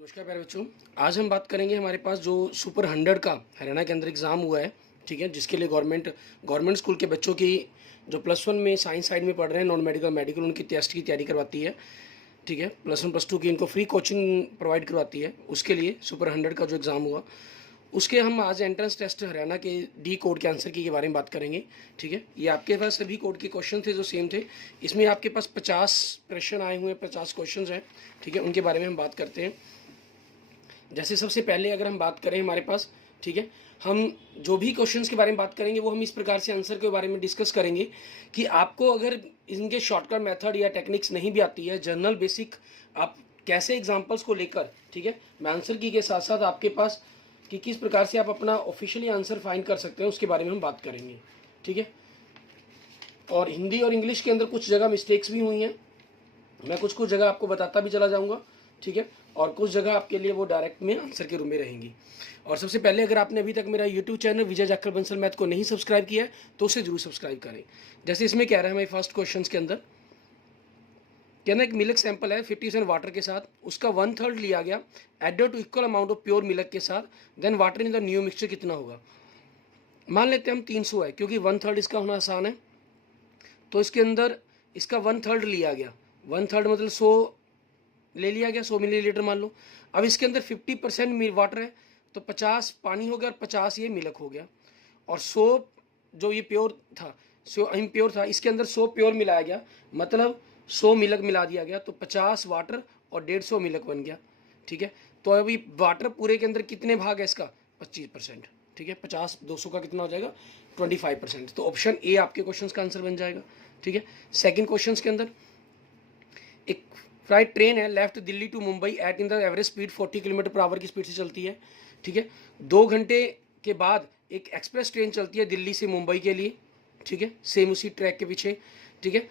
नमस्कार प्यारे बच्चों। आज हम बात करेंगे हमारे पास जो सुपर 100 का हरियाणा के अंदर एग्ज़ाम हुआ है, ठीक है, जिसके लिए गवर्नमेंट स्कूल के बच्चों की जो +1 में साइंस साइड में पढ़ रहे हैं, नॉन मेडिकल मेडिकल उनकी टेस्ट की तैयारी करवाती है, ठीक है। +1 +2 की इनको फ्री कोचिंग प्रोवाइड करवाती है। उसके लिए सुपर 100 का जो एग्ज़ाम हुआ, उसके हम आज एंट्रेंस टेस्ट हरियाणा के डी कोड के आंसर की के बारे में बात करेंगे, ठीक है। ये आपके पास सभी कोड के क्वेश्चन थे जो सेम थे। इसमें आपके पास 50 प्रश्न आए हुए हैं, 50 क्वेश्चन हैं, ठीक है। उनके बारे में हम बात करते हैं। जैसे सबसे पहले अगर हम बात करें हमारे पास, ठीक है, हम जो भी क्वेश्चंस के बारे में बात करेंगे वो हम इस प्रकार से आंसर के बारे में डिस्कस करेंगे कि आपको अगर इनके शॉर्टकट मेथड या टेक्निक्स नहीं भी आती है, जनरल बेसिक आप कैसे एग्जांपल्स को लेकर, ठीक है, मैं आंसर की के साथ साथ आपके पास कि किस प्रकार से आप अपना ऑफिशियली आंसर फाइंड कर सकते हैं उसके बारे में हम बात करेंगे, ठीक है। और हिंदी और इंग्लिश के अंदर कुछ जगह मिस्टेक्स भी हुई हैं, मैं कुछ कुछ जगह आपको बताता भी चला जाऊंगा, ठीक है। और कुछ जगह आपके लिए वो डायरेक्ट में आंसर के रूप में रहेंगी। और सबसे पहले अगर आपने अभी तक मेरा यूट्यूब चैनल विजय जाखड़ बंसल मैथ को नहीं सब्सक्राइब किया है तो उसे जरूर सब्सक्राइब करें। जैसे इसमें कह रहा है हमें फर्स्ट क्वेश्चन के अंदर कहना एक मिल्क सैंपल है 50% वाटर के साथ, उसका 1/3 लिया गया, added to equal amount of pure milk के साथ, then water in the new mixture कितना होगा। मान लेते हैं हम 300 है, क्योंकि 1/3 इसका होना आसान है, तो इसके अंदर इसका 1/3 लिया गया, 1/3 मतलब 100 ले लिया गया, 100 मिलीलीटर मान लो। अब इसके अंदर 50% वाटर है, तो 50 पानी हो गया और 50 ये मिल्क हो गया। और 100 जो ये प्योर था, 100 इम्प्योर था, इसके अंदर 100 प्योर मिलाया गया, मतलब 100 मिल्क मिला दिया गया, तो 50 वाटर और 150 मिल्क बन गया, ठीक है। तो अभी वाटर पूरे के अंदर कितने भाग है इसका, 25%, ठीक है। 50 200 का कितना हो जाएगा, 25%। तो ऑप्शन ए आपके क्वेश्चन का आंसर बन जाएगा, ठीक है। सेकेंड क्वेश्चन के अंदर एक फ्लाइट ट्रेन है, left Delhi to Mumbai at in the average speed 40 kilometre hour की स्पीड से चलती है, ठीक है। 2 घंटे के बाद एक एक्सप्रेस ट्रेन चलती है दिल्ली से मुंबई के लिए, ठीक है, सेम उसी ट्रैक के पीछे, ठीक है,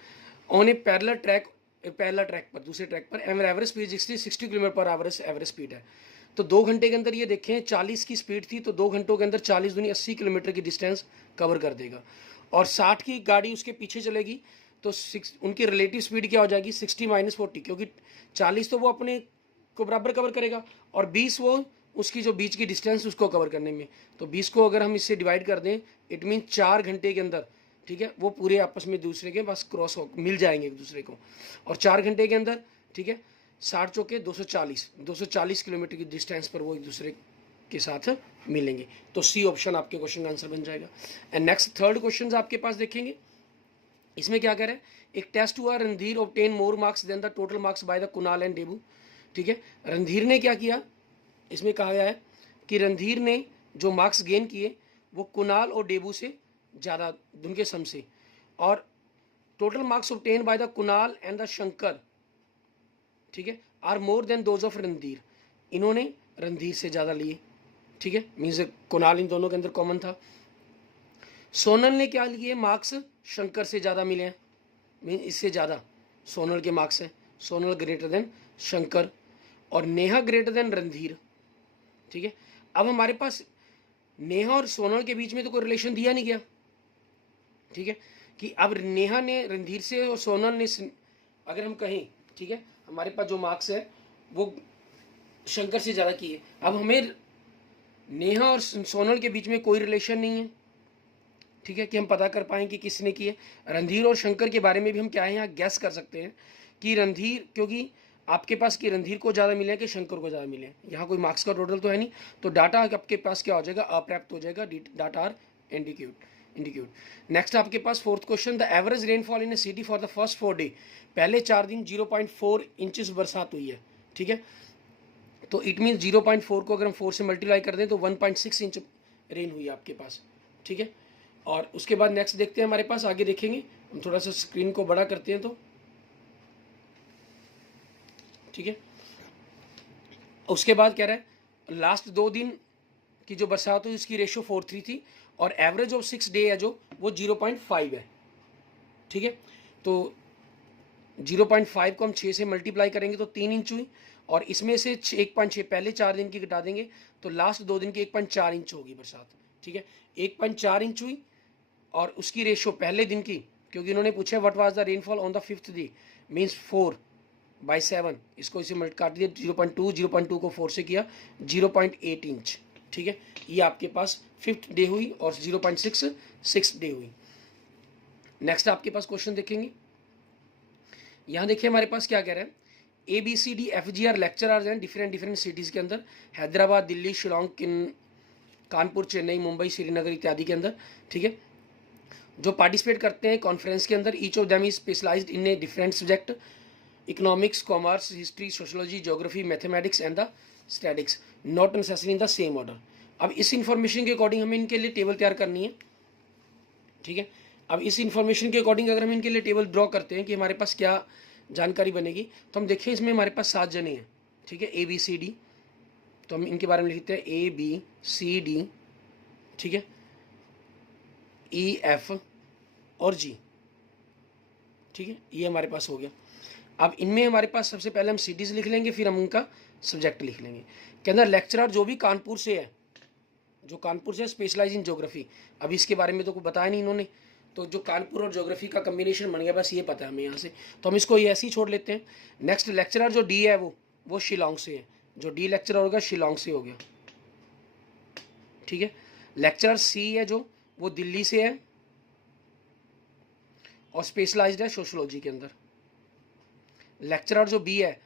ऑन ए पैरेलल ट्रैक पर, दूसरे ट्रैक पर, एवरेज स्पीड 60 किलोमीटर/आवर एवरेज स्पीड है। तो 2 घंटे के अंदर ये देखें 40 की स्पीड थी, तो 2 घंटों के अंदर 40 दूनी 80 किलोमीटर की डिस्टेंस कवर कर देगा। और 60 की गाड़ी उसके पीछे चलेगी, तो उनकी रिलेटिव स्पीड क्या हो जाएगी, 60 - 40, क्योंकि 40 तो वो अपने को बराबर कवर करेगा और 20 वो उसकी जो बीच की डिस्टेंस उसको कवर करने में। तो 20 को अगर हम इससे डिवाइड कर दें, इट मीन 4 घंटे के अंदर, ठीक है, वो पूरे आपस में दूसरे के पास क्रॉस हो मिल जाएंगे एक दूसरे को। और 4 घंटे के अंदर, ठीक है, 60 चौके 240 किलोमीटर की डिस्टेंस पर वो एक दूसरे के साथ मिलेंगे। तो सी ऑप्शन आपके क्वेश्चन का आंसर बन जाएगा। एंड नेक्स्ट थर्ड क्वेश्चन आपके पास देखेंगे, इसमें क्या कह रहा है, एक टेस्ट हुआ, Randhir obtain more marks than the total marks by the Kunal and Debu, ठीक है। रणधीर ने क्या किया, इसमें कहा गया है कि रणधीर ने जो मार्क्स गेन किए वो कुणाल और डेबू से ज़्यादा, उनके सम से, और total marks obtain by the Kunal and the Shankar, ठीक है, are more than those of Randhir, इन्होंने रणधीर से ज़्यादा लिए, ठीक है, मीन्स कुणाल इन दोनों के अंदर कॉमन था। सोनल ने क्या लिए, मार्क्स शंकर से ज़्यादा मिले हैं, मीन इससे ज़्यादा सोनल के मार्क्स हैं, सोनल ग्रेटर देन शंकर, और नेहा ग्रेटर देन रणधीर, ठीक है। अब हमारे पास नेहा और सोनल के बीच में तो कोई रिलेशन दिया नहीं गया, ठीक है, कि अब नेहा ने रणधीर से और सोनल ने अगर हम कहें, ठीक है, हमारे पास जो मार्क्स है वो शंकर से ज़्यादा किए। अब हमें नेहा और सोनल के बीच में कोई रिलेशन नहीं है, ठीक है, कि हम पता कर पाएँ कि किसने किए। रणधीर और शंकर के बारे में भी हम क्या है यहाँ गैस कर सकते हैं कि रणधीर, क्योंकि आपके पास कि रणधीर को ज़्यादा मिले कि शंकर को ज़्यादा मिले, यहाँ कोई मार्क्स का टोटल तो है नहीं, तो डाटा आपके पास क्या हो जाएगा, अपर्याप्त हो जाएगा, डाटा आर इंडिक्यूट। नेक्स्ट आपके पास fourth question, the average rainfall in a city for the first 4 day, पहले 4 दिन 0.4 इंचेस बरसात हुई है, ठीक है। तो इट मीन 0.4 को अगर हम 4 से मल्टीप्लाई कर दें तो 1.6 इंच रेन हुई है आपके पास, ठीक है। और उसके बाद नेक्स्ट देखते हैं, हमारे पास आगे देखेंगे, हम थोड़ा सा स्क्रीन को बड़ा करते हैं, तो ठीक है। उसके बाद कह रहा है लास्ट 2 दिन की जो बरसात हुई उसकी रेशियो 4:3 थी, और एवरेज ऑफ 6 डे है जो वो 0.5 है, ठीक है। तो 0.5 को हम 6 से मल्टीप्लाई करेंगे तो 3 इंच हुई, और इसमें से 1.6 पहले 4 दिन की घटा देंगे तो लास्ट 2 दिन की 1.4 इंच होगी बरसात, ठीक है। 1.4 इंच हुई, और उसकी रेशियो पहले दिन की, क्योंकि इन्होंने पूछा what was the rainfall on the 5th day, means 4, by 7, इसको इसे मल्ट काट दिया 0.2, 0.2 को 4 से किया 0.8 इंच, ठीक है। ये आपके पास 5th डे हुई और 0.6 6th डे हुई। नेक्स्ट आपके पास क्वेश्चन देखेंगे, यहाँ देखिए हमारे पास क्या कह रहा है, ABCDFG लेक्चरर्स हैं डिफरेंट डिफरेंट सिटीज़ के अंदर, हैदराबाद, दिल्ली, शिलोंग, कानपुर, चेन्नई, मुंबई, श्रीनगर इत्यादि के अंदर, ठीक है। जो पार्टिसिपेट करते हैं कॉन्फ्रेंस के अंदर, each of them is specialised in a different subject, economics, commerce, history, sociology, geography, mathematics and the statistics, not necessary in the same order. अब इस इन्फॉर्मेशन के अकॉर्डिंग हमें इनके लिए टेबल तैयार करनी है, ठीक है। अब इस इन्फॉर्मेशन के अकॉर्डिंग अगर हम इनके लिए टेबल ड्रॉ करते हैं कि हमारे पास क्या जानकारी बनेगी, तो हम देखिए इसमें हमारे पास 7 जने हैं, ठीक है, ABCD, तो हम इनके बारे में लिखते हैं ABCD, ठीक है, EF और G, ठीक है, ये हमारे पास हो गया। अब इनमें हमारे पास सबसे पहले हम सिटीज़ लिख लेंगे, फिर हम उनका सब्जेक्ट लिख लेंगे। के अंदर लेक्चरर जो भी कानपुर से है, जो कानपुर से स्पेशलाइज इन ज्योग्राफी, अभी इसके बारे में तो कुछ बताया नहीं इन्होंने, तो जो कानपुर और ज्योग्राफी का कम्बिनेशन बन गया, बस ये पता है हमें यहाँ से, तो हम इसको ये ऐसे ही छोड़ लेते हैं। नेक्स्ट लेक्चरर जो D है वो शिलोंग से है, जो D लेक्चरर होगा शिलोंग से हो गया, ठीक है। लेक्चरर C है जो वो दिल्ली से है और स्पेशलाइज्ड है सोशोलॉजी के अंदर। लेक्चरर जो B है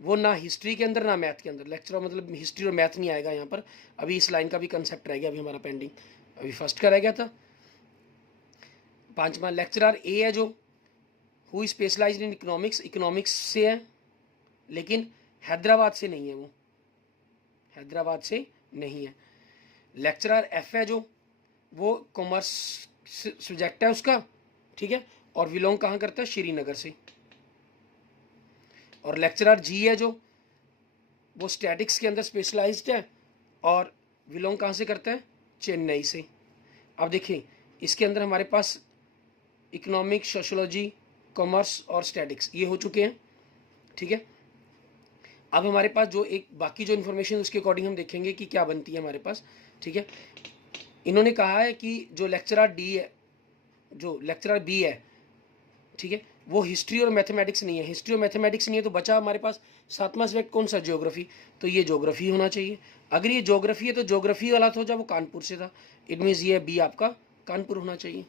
वो ना हिस्ट्री के अंदर ना मैथ के अंदर, लेक्चरर मतलब हिस्ट्री और मैथ नहीं आएगा यहाँ पर, अभी इस लाइन का भी कंसेप्ट रह गया अभी हमारा पेंडिंग, अभी फर्स्ट का रह गया था। 5वां लेक्चरर A है जो who specialised in economics, economics से है लेकिन हैदराबाद से नहीं है, वो हैदराबाद से नहीं है। लेक्चरर F है जो वो कॉमर्स सब्जेक्ट है उसका, ठीक है, और बिलोंग कहाँ करता है, श्रीनगर से। और लेक्चरर G है जो वो स्टैटिक्स के अंदर स्पेशलाइज्ड है और बिलोंग कहाँ से करता है, चेन्नई से। अब देखिए इसके अंदर हमारे पास इकोनॉमिक्स, सोशोलॉजी, कॉमर्स और स्टैटिक्स ये हो चुके हैं, ठीक है। अब हमारे पास जो एक बाकी जो इन्फॉर्मेशन उसके अकॉर्डिंग हम देखेंगे कि क्या बनती है हमारे पास, ठीक है। इन्होंने कहा है कि जो लेक्चरर D है, जो लेक्चरर B है, ठीक है, वो हिस्ट्री और मैथमेटिक्स नहीं है, हिस्ट्री और मैथमेटिक्स नहीं है, तो बचा हमारे पास 7वां सब्जेक्ट कौन सा, ज्योग्राफी, तो ये ज्योग्राफी होना चाहिए। अगर ये ज्योग्राफी है तो ज्योग्राफी वाला तो जब वो कानपुर से था, इट मीन्स ये B आपका कानपुर होना चाहिए,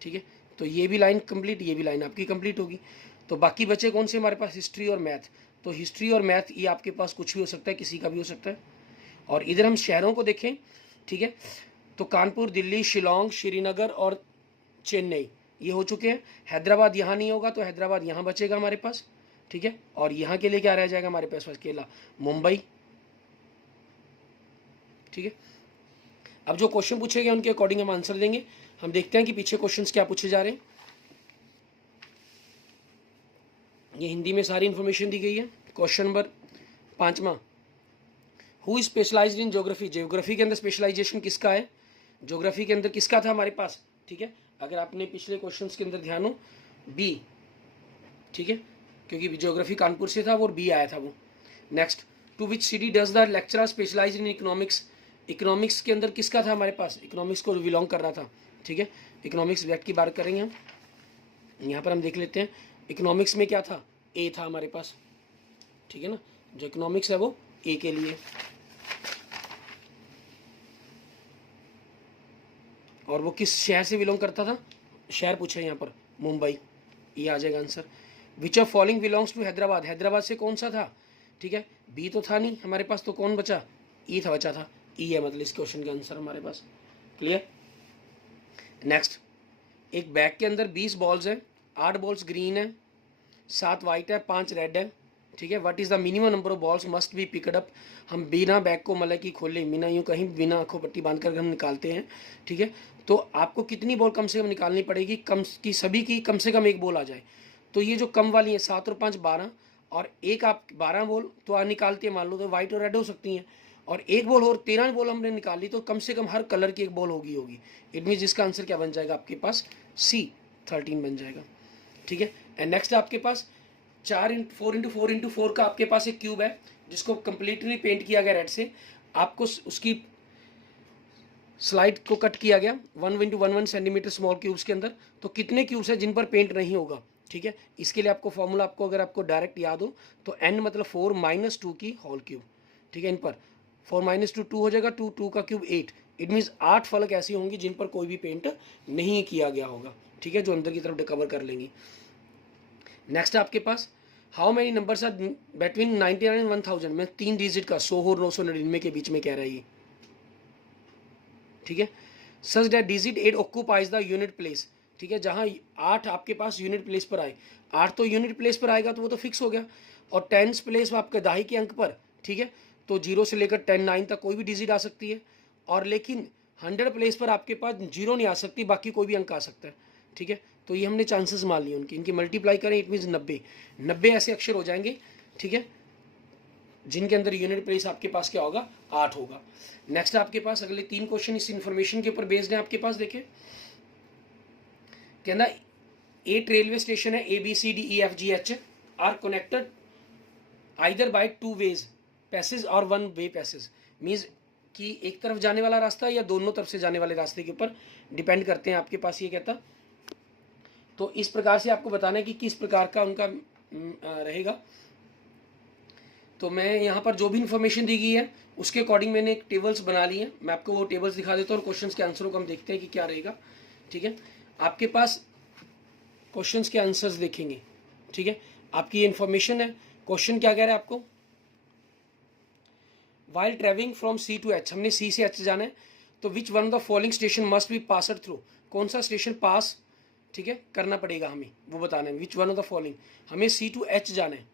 ठीक है। तो ये भी लाइन कंप्लीट, ये भी लाइन आपकी कंप्लीट होगी। तो बाकी बचे कौन से हमारे पास, हिस्ट्री और मैथ, तो हिस्ट्री और मैथ ये आपके पास कुछ भी हो सकता है, किसी का भी हो सकता है। और इधर हम शहरों को देखें, ठीक है, तो कानपुर, दिल्ली, शिलोंग, श्रीनगर और चेन्नई ये हो चुके हैं। हैदराबाद यहाँ नहीं होगा तो हैदराबाद यहाँ बचेगा हमारे पास, ठीक है। और यहाँ के लिए क्या रह जाएगा हमारे पास, अकेला मुंबई, ठीक है। अब जो क्वेश्चन पूछे गए उनके अकॉर्डिंग हम आंसर देंगे। हम देखते हैं कि पीछे क्वेश्चंस क्या पूछे जा रहे हैं। ये हिंदी में सारी इंफॉर्मेशन दी गई है। क्वेश्चन नंबर 5वां, who specialised in geography, geography के अंदर स्पेशलाइजेशन किसका है, ज्योग्राफी के अंदर किसका था हमारे पास, ठीक है। अगर आपने पिछले क्वेश्चंस के अंदर ध्यान हो, B, ठीक है, क्योंकि ज्योग्राफी कानपुर से था वो और B आया था वो। Next, to which city does the lecturer specialised in economics, economics के अंदर किसका था हमारे पास, इकोनॉमिक्स को बिलोंग कर रहा था, ठीक है। इकोनॉमिक्स सब्जेक्ट की बात करेंगे हम, यहाँ पर हम देख लेते हैं इकोनॉमिक्स में क्या था, A था हमारे पास, ठीक है ना, जो इकोनॉमिक्स है वो A के लिए, और वो किस शहर से बिलोंग करता था, शहर पूछा है यहाँ पर, मुंबई, ये आ जाएगा answer. Which of following belongs to Hyderabad, Hyderabad से कौन सा था, ठीक है, B तो था नहीं हमारे पास, तो कौन बचा, E था, बचा था E है, मतलब इस क्वेश्चन का आंसर हमारे पास, क्लियर। नेक्स्ट, एक बैग के अंदर 20 बॉल्स हैं, 8 बॉल्स ग्रीन है, 7 वाइट है, 5 रेड है, ठीक है। What is the minimum number of balls must be picked up, हम बिना बैग को मतलब कि खोले, बिना यूँ कहीं बिना आंखों पट्टी बांध कर हम निकालते हैं, ठीक है। तो आपको कितनी बॉल कम से कम निकालनी पड़ेगी, कम की सभी की कम से कम एक बॉल आ जाए। तो ये जो कम वाली है 7 और 5 12, और एक आप 12 बॉल तो आप निकालती है, मान लो तो वाइट और रेड हो सकती हैं, और एक बॉल और 13 बॉल हमने निकाली, तो कम से कम हर कलर की एक बॉल होगी। इट मीन्स इसका आंसर क्या बन जाएगा आपके पास, C 13 बन जाएगा, ठीक है। एंड नेक्स्ट आपके पास 4x4x4x4 का आपके पास एक क्यूब है जिसको कंप्लीटली पेंट किया गया रेड से, आपको उसकी स्लाइड को कट किया गया 1x1 1 सेंटीमीटर स्मॉल क्यूब्स के अंदर। तो कितने क्यूब्स हैं जिन पर पेंट नहीं होगा, ठीक है। इसके लिए आपको फॉर्मूला आपको अगर आपको डायरेक्ट याद हो तो n मतलब 4 - 2 की होल क्यूब, ठीक है। इन पर 4 - 2 2 हो जाएगा, 2 2 का क्यूब 8। इट मीन्स 8 फलक ऐसी होंगी जिन पर कोई भी पेंट नहीं किया गया होगा, ठीक है, जो अंदर की तरफ कवर कर लेंगी। नेक्स्ट आपके पास how many numbers are between 99 and 1000 में 3 डिजिट का 100 और 999 के बीच में कह रहा है ये, ठीक है। Such that digit 8 occupies the unit place, ठीक है, जहाँ 8 आपके पास यूनिट प्लेस पर आए, 8 तो यूनिट प्लेस पर आएगा तो वो तो फिक्स हो गया, और 10 प्लेस में आपके दाही के अंक पर, ठीक है, तो 0 से लेकर 10 9 तक कोई भी डिजिट आ सकती है, और लेकिन 100 प्लेस पर आपके पास 0 नहीं आ सकती, बाकी कोई भी अंक आ सकता है, ठीक है। तो ये हमने चांसेस मान लिए उनकी, इनकी मल्टीप्लाई करें इट मीन्स 90 ऐसे अक्षर हो जाएंगे, ठीक है, जिनके अंदर यूनिट प्लेस आपके पास क्या होगा, 8 होगा। नेक्स्ट आपके पास अगले 3 क्वेश्चन इस इंफॉर्मेशन के ऊपर बेस्ड है आपके पास। देखें कहना 8 रेलवे स्टेशन है ABCDEFGH are connected either by 2 ways passage और 1 वे पैसेज, मीन्स कि एक तरफ जाने वाला रास्ता या दोनों तरफ से जाने वाले रास्ते के ऊपर डिपेंड करते हैं आपके पास, ये कहता। तो इस प्रकार से आपको बताना है कि किस प्रकार का उनका रहेगा। तो मैं यहाँ पर जो भी इन्फॉर्मेशन दी गई है उसके अकॉर्डिंग मैंने एक टेबल्स बना ली है, मैं आपको वो टेबल्स दिखा देता हूँ और क्वेश्चंस के आंसरों को हम देखते हैं कि क्या रहेगा, ठीक है। आपके पास क्वेश्चंस के आंसर्स देखेंगे, ठीक है, आपकी ये इन्फॉर्मेशन है। क्वेश्चन क्या कह रहा है आपको, while travelling from C to H, हमने C से H जाना है, तो which one of the following station must be passed through, कौन सा स्टेशन पास, ठीक है, करना पड़ेगा हमें, वो बताना है। Which one of the following, हमें C to H जाना है,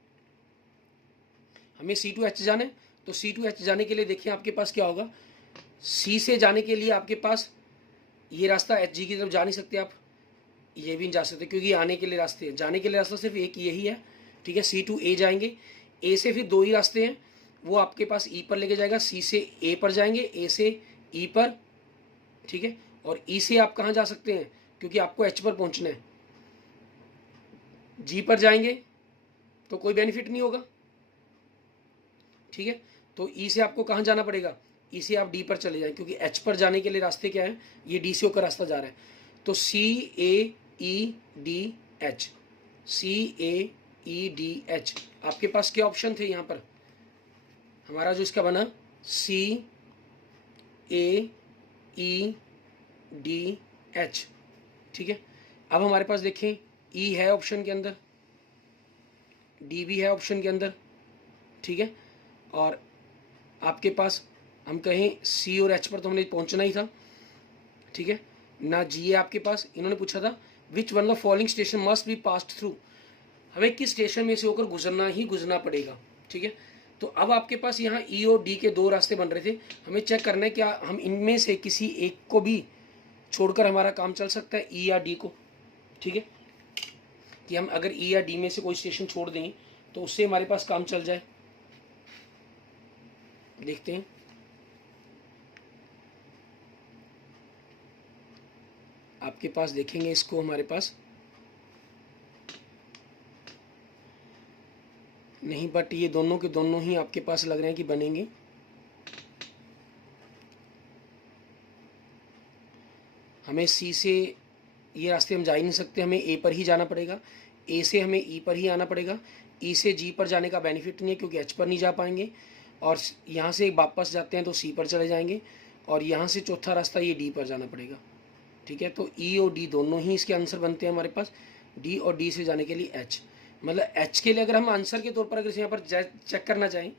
हमें C to H जाना है, तो C to H जाने के लिए देखिए आपके पास क्या होगा। C से जाने के लिए आपके पास ये रास्ता HG की तरफ जा नहीं सकते आप, ये भी नहीं जा सकते क्योंकि आने के लिए रास्ते हैं, जाने के लिए रास्ता सिर्फ एक यही है, ठीक है। C to A जाएंगे, A से फिर 2 ही रास्ते हैं, वो आपके पास E पर लेके जाएगा, C से A पर जाएंगे, A से E पर, ठीक है, और E से आप कहाँ जा सकते हैं क्योंकि आपको H पर पहुँचना है, G पर जाएंगे तो कोई बेनिफिट नहीं होगा, ठीक है। तो E से आपको कहाँ जाना पड़ेगा, E से आप D पर चले जाएं क्योंकि H पर जाने के लिए रास्ते क्या है, ये D से होकर रास्ता जा रहा है, तो CAEDH, CAEDH आपके पास क्या ऑप्शन थे यहाँ पर, हमारा जो इसका बना CAEDH, ठीक है। अब हमारे पास देखें E है ऑप्शन के अंदर, D भी है ऑप्शन के अंदर, ठीक है, और आपके पास हम कहें C और H पर तो हमने पहुंचना ही था, ठीक है ना। G है आपके पास, इन्होंने पूछा था विच one of following station must be passed through, हमें किस स्टेशन में से होकर गुजरना ही गुजरना पड़ेगा, ठीक है। तो अब आपके पास यहाँ E और D के 2 रास्ते बन रहे थे, हमें चेक करना है क्या हम इनमें से किसी एक को भी छोड़कर हमारा काम चल सकता है, E या D को, ठीक है, कि हम अगर E या D में से कोई स्टेशन छोड़ दें तो उससे हमारे पास काम चल जाए। देखते हैं, आपके पास देखेंगे इसको, हमारे पास नहीं, बट ये दोनों के दोनों ही आपके पास लग रहे हैं कि बनेंगे। हमें C से ये रास्ते हम जा ही नहीं सकते, हमें A पर ही जाना पड़ेगा, A से हमें E पर ही आना पड़ेगा, E से G पर जाने का बेनिफिट नहीं है क्योंकि H पर नहीं जा पाएंगे, और यहाँ से वापस जाते हैं तो C पर चले जाएंगे, और यहाँ से चौथा रास्ता ये D पर जाना पड़ेगा, ठीक है। तो E और D दोनों ही इसके आंसर बनते हैं हमारे पास, D और D से जाने के लिए H, मतलब H के लिए अगर हम आंसर के तौर पर अगर यहाँ पर चेक करना चाहें,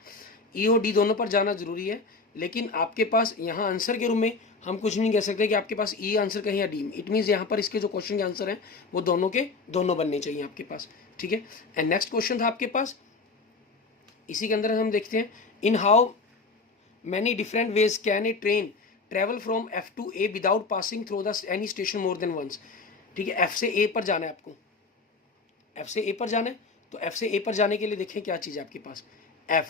E और D दोनों पर जाना जरूरी है, लेकिन आपके पास यहाँ आंसर के रूप में हम कुछ नहीं कह सकते कि आपके पास E आंसर कहीं या D, इट मीन्स यहाँ पर इसके जो क्वेश्चन के आंसर हैं वो दोनों के दोनों बनने चाहिए आपके पास, ठीक है। एंड नेक्स्ट क्वेश्चन था आपके पास, इसी के अंदर हम देखते हैं in how many different ways can a train travel from F to A without passing through the any station more than once, ठीक है। F से A पर जाना है आपको, F से A पर जाना है, तो F से A पर जाने के लिए देखें क्या चीज़ है आपके पास, F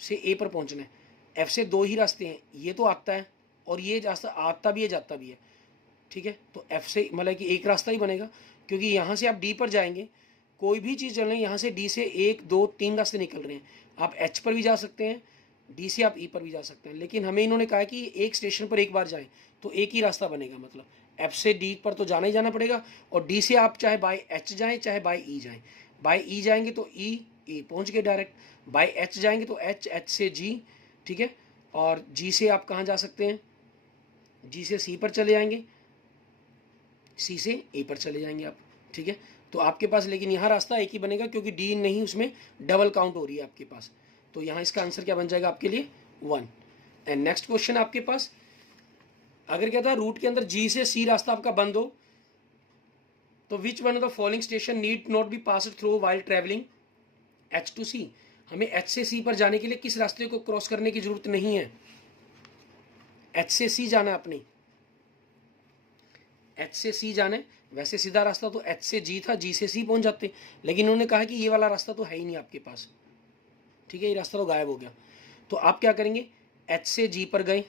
से A पर पहुंचना है, F से 2 ही रास्ते हैं, ये तो आता है और ये रास्ता आता भी है जाता भी है, ठीक है। तो F से मतलब कि एक रास्ता ही बनेगा क्योंकि यहाँ से आप D पर जाएंगे, कोई भी चीज़ चल रही है, यहाँ से D से 1 2 3 रास्ते निकल रहे हैं, आप H पर भी जा सकते हैं, D से आप E पर भी जा सकते हैं, लेकिन हमें इन्होंने कहा कि एक स्टेशन पर एक बार जाएं तो एक ही रास्ता बनेगा, मतलब एफ से डी पर तो जाना ही जाना पड़ेगा, और डी से आप चाहे बाई एच जाएँ चाहे बाई ई जाएँ। बाई ई जाएंगे तो ई पहुंच गए डायरेक्ट, बाई एच जाएंगे तो एच से जी, ठीक है, और जी से आप कहाँ जा सकते हैं, जी से सी पर चले जाएंगे, सी से ए पर चले जाएंगे आप, ठीक है। तो आपके पास लेकिन यहाँ रास्ता एक ही बनेगा क्योंकि डी नहीं, उसमें डबल काउंट हो रही है आपके पास, तो यहाँ इसका आंसर क्या बन जाएगा आपके लिए 1। एंड नेक्स्ट क्वेश्चन आपके पास, अगर क्या था रूट के अंदर जी से सी रास्ता आपका बंद हो तो which one of the following station need not be passed through while travelling h to c. हमें एच से सी पर जाने के लिए किस रास्ते को क्रॉस करने की जरूरत नहीं है, एच से सी जाना है अपनी, एच से सी जाना है। वैसे सीधा रास्ता तो एच से जी था, जी से सी पहुंच जाते, लेकिन उन्होंने कहा कि ये वाला रास्ता तो है ही नहीं आपके पास, ठीक है, ये रास्ता तो गायब हो गया। तो आप क्या करेंगे, एच से जी पर गए,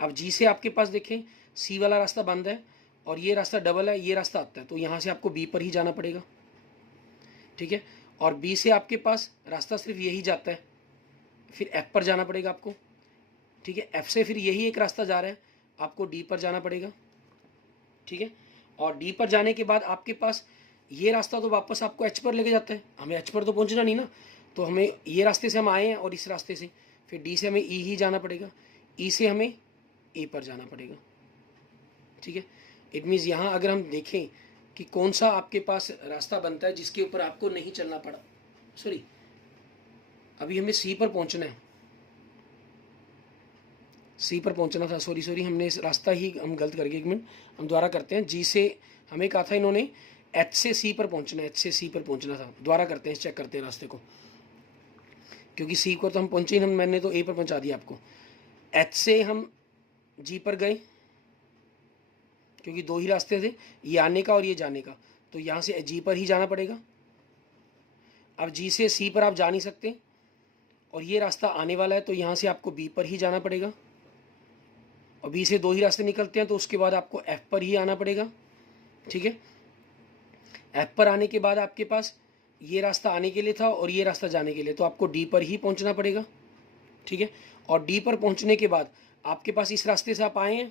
अब जी से आपके पास देखें सी वाला रास्ता बंद है और ये रास्ता डबल है, ये रास्ता आता है, तो यहाँ से आपको बी पर ही जाना पड़ेगा, ठीक है। और बी से आपके पास रास्ता सिर्फ यही जाता है, फिर एफ पर जाना पड़ेगा आपको, ठीक है। एफ से फिर यही एक रास्ता जा रहा है, आपको डी पर जाना पड़ेगा, ठीक है। और डी पर जाने के बाद आपके पास ये रास्ता तो वापस आपको एच पर लेके जाता है, हमें एच पर तो पहुंचना नहीं ना, तो हमें ये रास्ते से हम आए हैं और इस रास्ते से फिर डी से हमें ई ही जाना पड़ेगा, ई से हमें ए पर जाना पड़ेगा, ठीक है। इट मीन्स यहाँ अगर हम देखें कि कौन सा आपके पास रास्ता बनता है जिसके ऊपर आपको नहीं चलना पड़ा, सॉरी अभी हमें सी पर पहुँचना है, सी पर पहुंचना था, सॉरी हमने इस रास्ता ही हम गलत करके, एक मिनट हम दोबारा करते हैं। जी से हमें कहा था इन्होंने एच से सी पर पहुंचना है, एच से सी पर पहुंचना था, दोबारा करते हैं, चेक करते हैं रास्ते को, क्योंकि सी को तो हम पहुंचे ही, मैंने तो ए पर पहुंचा दिया आपको। एच से हम जी पर गए क्योंकि दो ही रास्ते थे, ये आने का और ये जाने का, तो यहाँ से जी पर ही जाना पड़ेगा। अब जी से सी पर आप जा नहीं सकते और ये रास्ता आने वाला है, तो यहाँ से आपको बी पर ही जाना पड़ेगा, और बी से दो ही रास्ते निकलते हैं, तो उसके बाद आपको एफ पर ही आना पड़ेगा, ठीक है। एफ पर आने के बाद आपके पास ये रास्ता आने के लिए था और ये रास्ता जाने के लिए, तो आपको डी पर ही पहुंचना पड़ेगा, ठीक है। और डी पर पहुंचने के बाद आपके पास इस रास्ते से आप आए हैं,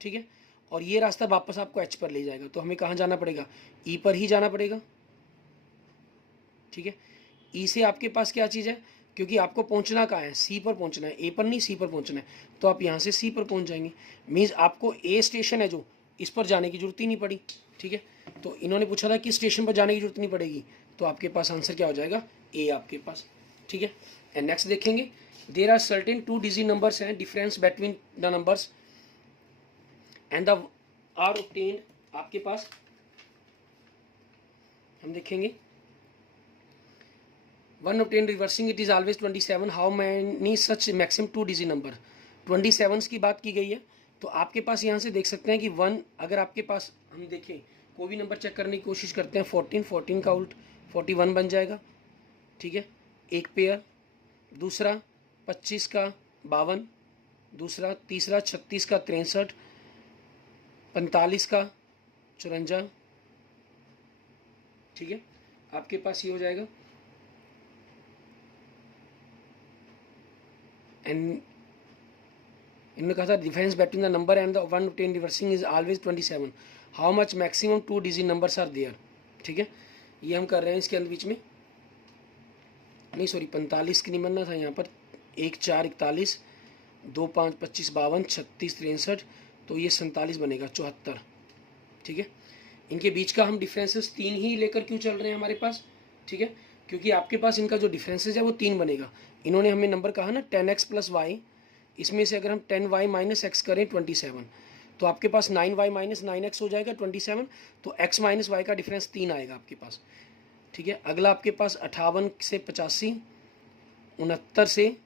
ठीक है, और ये रास्ता वापस आपको एच पर ले जाएगा, तो हमें कहाँ जाना पड़ेगा, ई पर ही जाना पड़ेगा, ठीक है। ई से आपके पास क्या चीज़ है, क्योंकि आपको पहुंचना कहाँ है, सी पर पहुंचना है, ए पर नहीं, सी पर पहुंचना है, तो आप यहाँ से सी पर पहुंच जाएंगे। मीन्स आपको ए स्टेशन है जो, इस पर जाने की जरूरत ही नहीं पड़ी, ठीक है। तो इन्होंने पूछा था किस स्टेशन पर जाने की जरूरत नहीं पड़ेगी, तो आपके पास आंसर क्या हो जाएगा, ए आपके पास, ठीक है। एंड नेक्स्ट देखेंगे, there are certain 2 digit numbers हैं, difference between the numbers and the are obtained, आपके पास हम देखेंगे 1 obtained reversing it is always 27, how many such maximum 2 digit number, 27 की बात की गई है। तो आपके पास यहाँ से देख सकते हैं कि 1, अगर आपके पास हम देखें कोई भी नंबर चेक करने की कोशिश करते हैं, 14 का उल्ट 41 बन जाएगा, ठीक है, एक पेयर। दूसरा 25 का 52, दूसरा तीसरा 36 का 63, 45 का 54, ठीक है, आपके पास ये हो जाएगा। एंड इन्होंने कहा था difference between the number and the 1 obtained reversing is always 27, how much maximum 2 digit numbers are there, ठीक है, ये हम कर रहे हैं इसके अंदर बीच में, नहीं सॉरी 45 की नहीं बनना था यहाँ पर, 1 4 41, 2 5 25 52, 36 63, तो ये 47 बनेगा, 74, ठीक है। इनके बीच का हम डिफरेंसेस 3 ही लेकर क्यों चल रहे हैं हमारे पास, ठीक है, क्योंकि आपके पास इनका जो डिफरेंसेस है वो 3 बनेगा। इन्होंने हमें नंबर कहा ना 10x + y, इसमें से अगर हम 10y - x करें 27, तो आपके पास 9y - 9x हो जाएगा 27, तो x - y का डिफरेंस 3 आएगा आपके पास, ठीक है। अगला आपके पास 58 से 85, 69 से,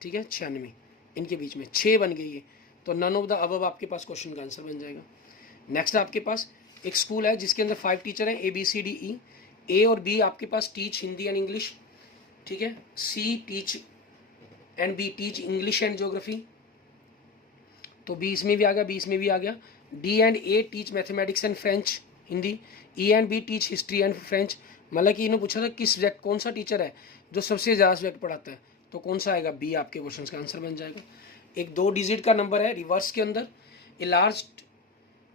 ठीक है, 96, इनके बीच में 6 बन गई है, तो नन ऑफ द अबव आपके पास क्वेश्चन का आंसर बन जाएगा। नेक्स्ट आपके पास एक स्कूल है जिसके अंदर 5 टीचर हैं, ABCDE, ए और बी आपके पास टीच हिंदी एंड इंग्लिश, ठीक है, c teach and b teach English and geography, तो बी इसमें भी आ गया, बी इसमें भी आ गया। D and a teach mathematics and French Hindi, e and b teach history and French, मतलब कि इन्होंने पूछा था किस सब्जेक्ट, कौन सा टीचर है जो सबसे ज़्यादा सब्जेक्ट पढ़ाता है, तो कौन सा आएगा, बी आपके क्वेश्चन का आंसर बन जाएगा। एक 2 डिजिट का नंबर है रिवर्स के अंदर, a large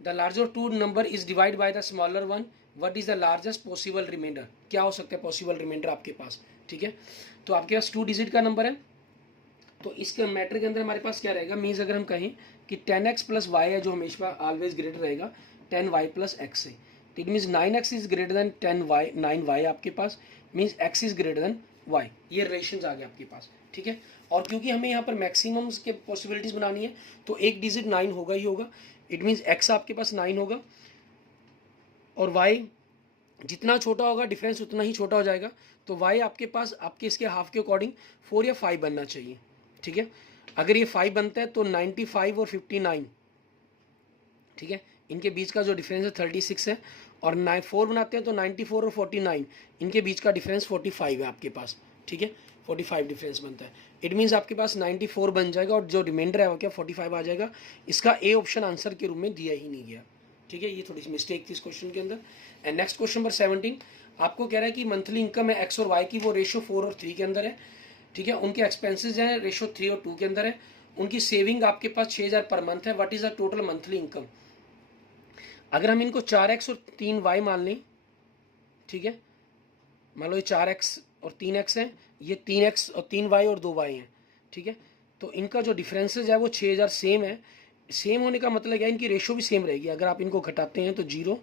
the larger two number is divide by the smaller one, what is the largest possible remainder, क्या हो सकता है पॉसिबल रिमाइंडर आपके पास, ठीक है। तो आपके पास 2 डिजिट का नंबर है, तो इसके मैटर के अंदर हमारे पास क्या रहेगा, मीन्स अगर हम कहें कि 10x प्लस वाई है जो हमेशा ऑलवेज ग्रेटर रहेगा 10y प्लस एक्स से, तो it means 9x is greater than 10y 9y आपके पास, means x is greater than y, ये रिलेशन आ गया आपके पास, ठीक है। और क्योंकि हमें यहाँ पर मैक्सिमम्स के पॉसिबिलिटीज बनानी है तो एक डिजिट 9 होगा ही होगा, इट मीन्स x आपके पास 9 होगा और y जितना छोटा होगा डिफरेंस उतना ही छोटा हो जाएगा, तो y आपके पास आपके इसके हाफ के अकॉर्डिंग 4 या 5 बनना चाहिए, ठीक है। अगर ये 5 बनता है तो 95 और 59, ठीक है, इनके बीच का जो डिफरेंस है 36 है, और 4 बनाते हैं तो 94 और 49 इनके बीच का डिफरेंस 45 है आपके पास, ठीक है, 45 डिफरेंस बनता है। इट मीन्स आपके पास 94 बन जाएगा और जो रिमाइंडर है वो क्या 45 आ जाएगा। इसका ए ऑप्शन आंसर के रूप में दिया ही नहीं गया, ठीक है, ये थोड़ी सी मिस्टेक थी इस क्वेश्चन के अंदर। एंड नेक्स्ट क्वेश्चन नंबर 17, आपको कह रहा है कि मंथली इनकम है एक्स और वाई की, वो रेशो 4 और 3 के अंदर है, ठीक है। उनके एक्सपेंसेस हैं रेशो 3 और 2 के अंदर है। उनकी सेविंग आपके पास 6000 पर मंथ है। What is the total monthly income. अगर हम इनको 4x और 3y मान लें, ठीक है, मान लो ये 4x और 3x है, ये 3x और 3y और 2y हैं, ठीक है, तो इनका जो डिफरेंसेज है वो 6000 सेम है। सेम होने का मतलब क्या है, इनकी रेशो भी सेम रहेगी। अगर आप इनको घटाते हैं तो 0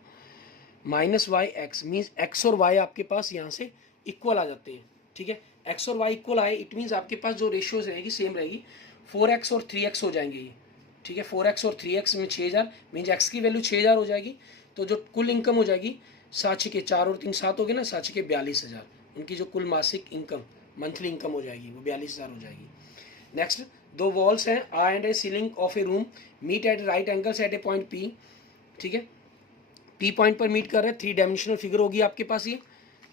minus Y X means x और y आपके पास यहाँ से इक्वल आ जाते हैं, ठीक है। x और y इक्वल आए इट मीन्स आपके पास जो रेशियोज रहेगी सेम रहेगी, 4x और 3x हो जाएंगे ये, ठीक है। 4x और 3x में 6000 मीन्स x की वैल्यू 6000 हो जाएगी, तो जो कुल इनकम हो जाएगी 7 के 4 और 3 7 हो गए ना, 7 के 42,000 उनकी जो कुल मासिक इनकम मंथली इनकम हो जाएगी वो 42,000 हो जाएगी। नेक्स्ट, 2 वॉल्स हैं आ and a ceiling of a room meet at right angles at a point P, ठीक है, P पॉइंट पर मीट कर रहे हैं, 3 डायमेंशनल फिगर होगी आपके पास ये,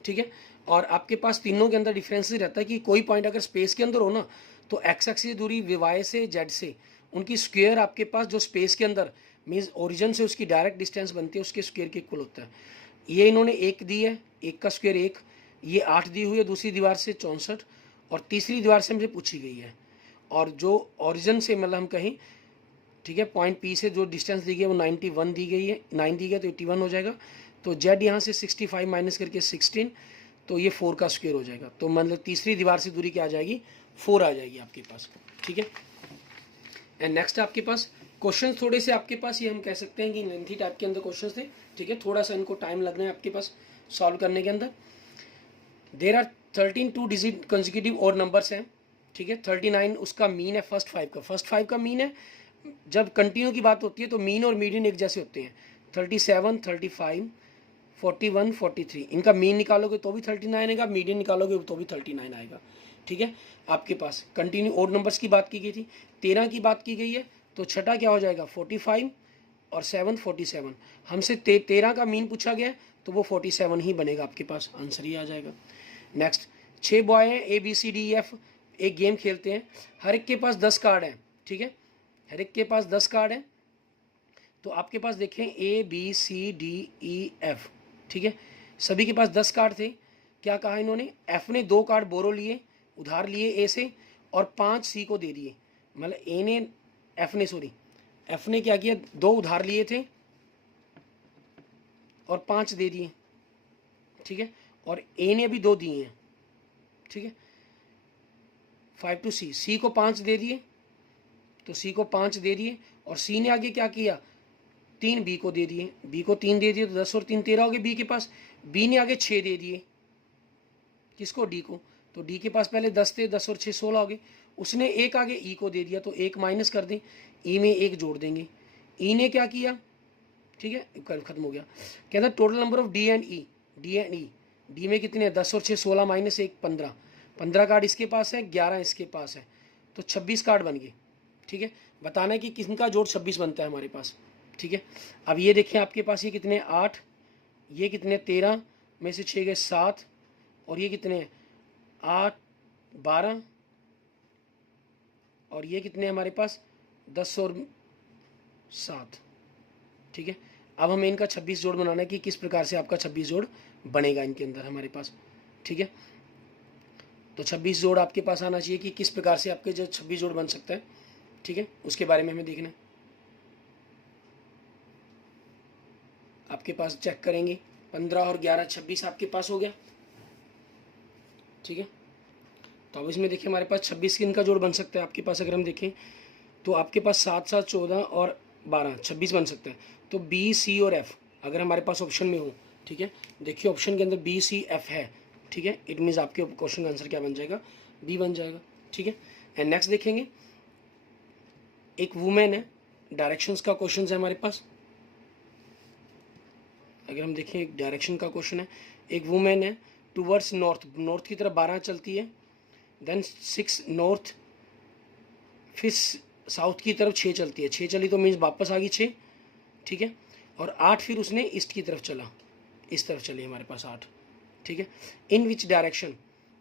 ठीक है। और आपके पास तीनों के अंदर डिफरेंस रहता है कि कोई पॉइंट अगर स्पेस के अंदर हो ना तो एक्स एक्सिस दूरी वाई से जेड से उनकी स्क्वायर आपके पास जो स्पेस के अंदर मीन्स ओरिजिन से उसकी डायरेक्ट डिस्टेंस बनती है उसके स्क्वायर के इक्वल होता है। ये इन्होंने 1 दी है, 1 का स्क्वायर 1, ये 8 दी हुई है दूसरी दीवार से 64 और तीसरी दीवार से मुझे पूछी गई है। और जो ओरिजिन से मतलब हम कहें, ठीक है, पॉइंट P से जो डिस्टेंस दी गई है वो 91 दी गई है, 9 दी गई तो 81 हो जाएगा। तो जेड यहाँ से 65 माइनस करके 16, तो ये 4 का स्क्वायर हो जाएगा। तो मतलब तीसरी दीवार से दूरी क्या आ जाएगी 4 आ जाएगी आपके पास, ठीक है। एंड नेक्स्ट आपके पास क्वेश्चन थोड़े से आपके पास ये हम कह सकते हैं कि लेंथी टाइप के अंदर क्वेश्चन थे, ठीक है, थोड़ा सा इनको टाइम लगना है आपके पास सॉल्व करने के अंदर। देर आर 13 2 डिजिट कंसेक्यूटिव और नंबर्स हैं, ठीक है। 39 उसका मीन है फर्स्ट 5 का मीन है। जब कंटिन्यू की बात होती है तो मीन और मीडियन एक जैसे होते हैं। 37 35 41 43 इनका मीन निकालोगे तो भी 39 आएगा, मीडियन निकालोगे तो भी 39 आएगा, ठीक है। आपके पास कंटिन्यू और नंबर्स की बात की गई थी, 13 की बात की गई है, तो छठा क्या हो जाएगा 45 और 7 47। हमसे 13 का मीन पूछा गया तो वो 47 ही बनेगा, आपके पास आंसर ही आ जाएगा। नेक्स्ट, 6 बॉय हैं ABCDEF, एक गेम खेलते हैं, हर एक के पास 10 कार्ड हैं, ठीक है, हर एक के पास 10 कार्ड हैं। तो आपके पास देखें ABCDEF, ठीक है, सभी के पास 10 कार्ड थे। क्या कहा इन्होंने, F ने 2 कार्ड बोरो लिए, उधार लिए A से, और 5 C को दे दिए। मतलब F ने क्या किया, 2 उधार लिए थे और 5 दे दिए, ठीक है, और A ने भी 2 दिए हैं, ठीक है, 5 to C को 5 दे दिए, तो C को 5 दे दिए, और C ने आगे क्या किया 3 B को दे दिए, B को 3 दे दिए, तो 10 और 3 13 हो गए B के पास। B ने आगे 6 दे दिए, किसको D को, तो D के पास पहले 10 थे, 10 और 6 16 हो गए। उसने एक आगे E को दे दिया, तो 1 माइनस कर दें, E में 1 जोड़ देंगे। E ने क्या किया, ठीक है, कल खत्म हो गया। कहता है total number of D and E, D में कितने हैं 10 और 6 16 माइनस 1 15 कार्ड इसके पास है, 11 इसके पास है, तो 26 कार्ड बन गए, ठीक है। बताना है कि किसका जोड़ 26 बनता है हमारे पास, ठीक है। अब ये देखें आपके पास ये कितने 8, ये कितने 13 में से 6 गए 7, और ये कितने 8 12, और ये कितने हमारे पास 10 और 7, ठीक है। अब हमें इनका 26 जोड़ बनाना है कि किस प्रकार से आपका 26 जोड़ बनेगा इनके अंदर हमारे पास, ठीक है। तो 26 जोड़ आपके पास आना चाहिए कि किस प्रकार से आपके जो 26 जोड़ बन सकता है, ठीक है, उसके बारे में हमें देखना है। आपके पास चेक करेंगे 15 और 11 26 आपके पास हो गया, ठीक है। तो अब इसमें देखिए हमारे पास 26 इनका जोड़ बन सकता है आपके पास, अगर हम देखें तो आपके पास 7 7 14 और 12 26 बन सकता है। तो बी सी और एफ अगर हमारे पास ऑप्शन में हो, ठीक है, देखिए ऑप्शन के अंदर बी सी एफ है, ठीक है, इट मीन्स आपके क्वेश्चन का आंसर क्या बन जाएगा, बी बन जाएगा, ठीक है। एंड नेक्स्ट देखेंगे, एक वुमेन है, डायरेक्शंस का क्वेश्चन है हमारे पास। अगर हम देखें एक डायरेक्शन का क्वेश्चन है, एक वुमेन है टूवर्ड्स नॉर्थ, नॉर्थ की तरफ 12 चलती है, देन 6 नॉर्थ, फिर साउथ की तरफ 6 चलती है, 6 चली तो मीन्स वापस आ गई 6, ठीक है, और 8 फिर उसने ईस्ट की तरफ चला, इस तरफ चली हमारे पास 8, ठीक है। इन विच डायरेक्शन,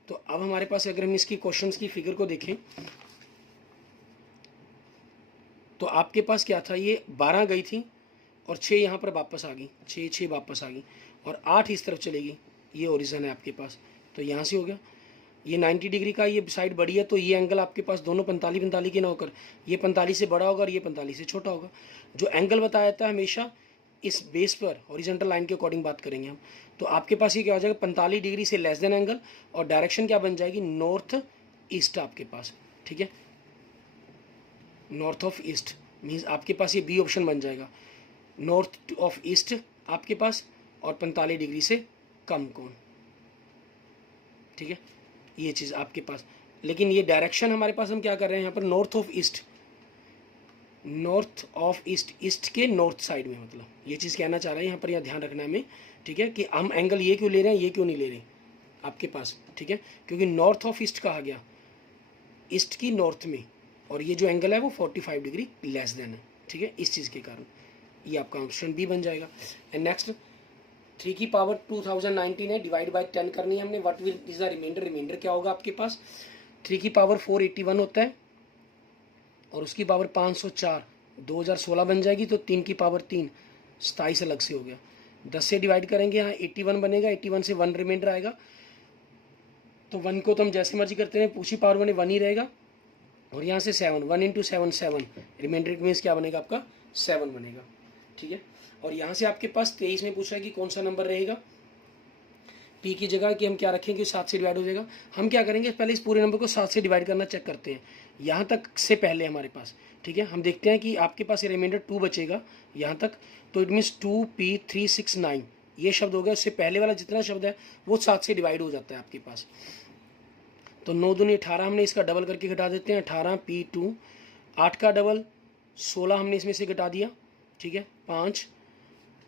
तो अब हमारे पास अगर हम इसकी क्वेश्चंस की फिगर को देखें तो आपके पास क्या था, ये 12 गई थी और 6 यहाँ पर वापस आ गई, 6 6 वापस आ गई और 8 इस तरफ चलेगी, ये ओरिजिन है आपके पास। तो यहाँ से हो गया ये 90 डिग्री का, ये साइड बड़ी है तो ये एंगल आपके पास दोनों 45 45 के ना होकर ये 45 से बड़ा होगा और ये 45 से छोटा होगा। जो एंगल बताया जाता है हमेशा इस बेस पर हॉरिजॉन्टल लाइन के अकॉर्डिंग बात करेंगे हम। तो आपके पास ये क्या हो जाएगा, 45 डिग्री से लेस देन एंगल, और डायरेक्शन क्या बन जाएगी, नॉर्थ ईस्ट आपके पास, ठीक है, नॉर्थ ऑफ ईस्ट मीन्स आपके पास ये बी ऑप्शन बन जाएगा, नॉर्थ ऑफ ईस्ट आपके पास और 45 डिग्री से कम कोण, ठीक है, ये चीज़ आपके पास। लेकिन ये डायरेक्शन हमारे पास हम क्या कर रहे हैं यहाँ पर, north of east, north of east, east के नॉर्थ साइड में, मतलब ये चीज़ कहना चाह रहा है यहाँ पर, यहाँ ध्यान रखना है हमें, ठीक है, कि हम एंगल ये क्यों ले रहे हैं, ये क्यों नहीं ले रहे आपके पास, ठीक है, क्योंकि नॉर्थ ऑफ ईस्ट कहा गया, ईस्ट की नॉर्थ में, और ये जो एंगल है वो 45 डिग्री लेस देन है, ठीक है, इस चीज़ के कारण ये आपका ऑप्शन बी बन जाएगा। एंड नेक्स्ट 3 की पावर 2019 है, डिवाइड बाय 10 करनी है हमने, what will is the remainder, remainder क्या होगा आपके पास, 3 की पावर 481 होता है और उसकी पावर 504, 2016 बन जाएगी, तो 3 की पावर 3 27 अलग से हो गया, 10 से डिवाइड करेंगे, यहाँ 81 बनेगा, 81 से 1 रिमाइंडर आएगा, तो 1 को तो हम जैसे मर्जी करते हैं, पूछी पावर बने 1 ही रहेगा, और यहाँ से 7, 1 इंटू 7 7, रिमाइंडर मीन्स क्या बनेगा आपका 7 बनेगा, ठीक है। और यहाँ से आपके पास 23 में पूछ रहा है कि कौन सा नंबर रहेगा, पी की जगह कि हम क्या रखेंगे, 7 से डिवाइड हो जाएगा। हम क्या करेंगे, पहले इस पूरे नंबर को 7 से डिवाइड करना चेक करते हैं, यहाँ तक से पहले हमारे पास, ठीक है, हम देखते हैं कि आपके पास ये रिमाइंडर 2 बचेगा यहाँ तक, तो इट मीन्स 2p369 ये शब्द हो गया, उससे पहले वाला जितना शब्द है वो 7 से डिवाइड हो जाता है आपके पास। तो 9 दूनी 18, हमने इसका डबल करके घटा देते हैं, 18p2, 8 का डबल 16 हमने इसमें से घटा दिया, ठीक है, 5,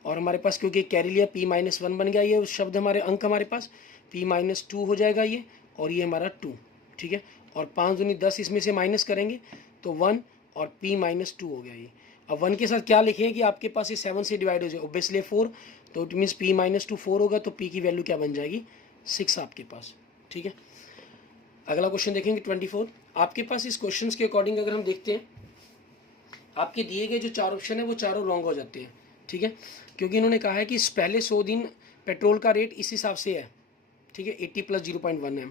और हमारे पास क्योंकि कैरी लिया p-1 बन गया, ये शब्द हमारे अंक हमारे पास p-2 हो जाएगा ये, और ये हमारा 2, ठीक है, और 5 दूनी 10 इसमें से माइनस करेंगे तो 1 और p-2 हो गया ये। अब 1 के साथ क्या लिखें कि आपके पास ये 7 से डिवाइड हो जाए, ओब्वियसली 4, तो इट मीन्स p-2 4 होगा, तो p की वैल्यू क्या बन जाएगी 6 आपके पास, ठीक है। अगला क्वेश्चन देखेंगे 24, आपके पास इस क्वेश्चन के अकॉर्डिंग अगर हम देखते हैं, आपके दिए गए जो 4 ऑप्शन है वो चारों रॉन्ग हो जाते हैं, ठीक है, क्योंकि इन्होंने कहा है कि पहले 100 दिन पेट्रोल का रेट इस हिसाब से है, ठीक है, 80 + 0.1 m,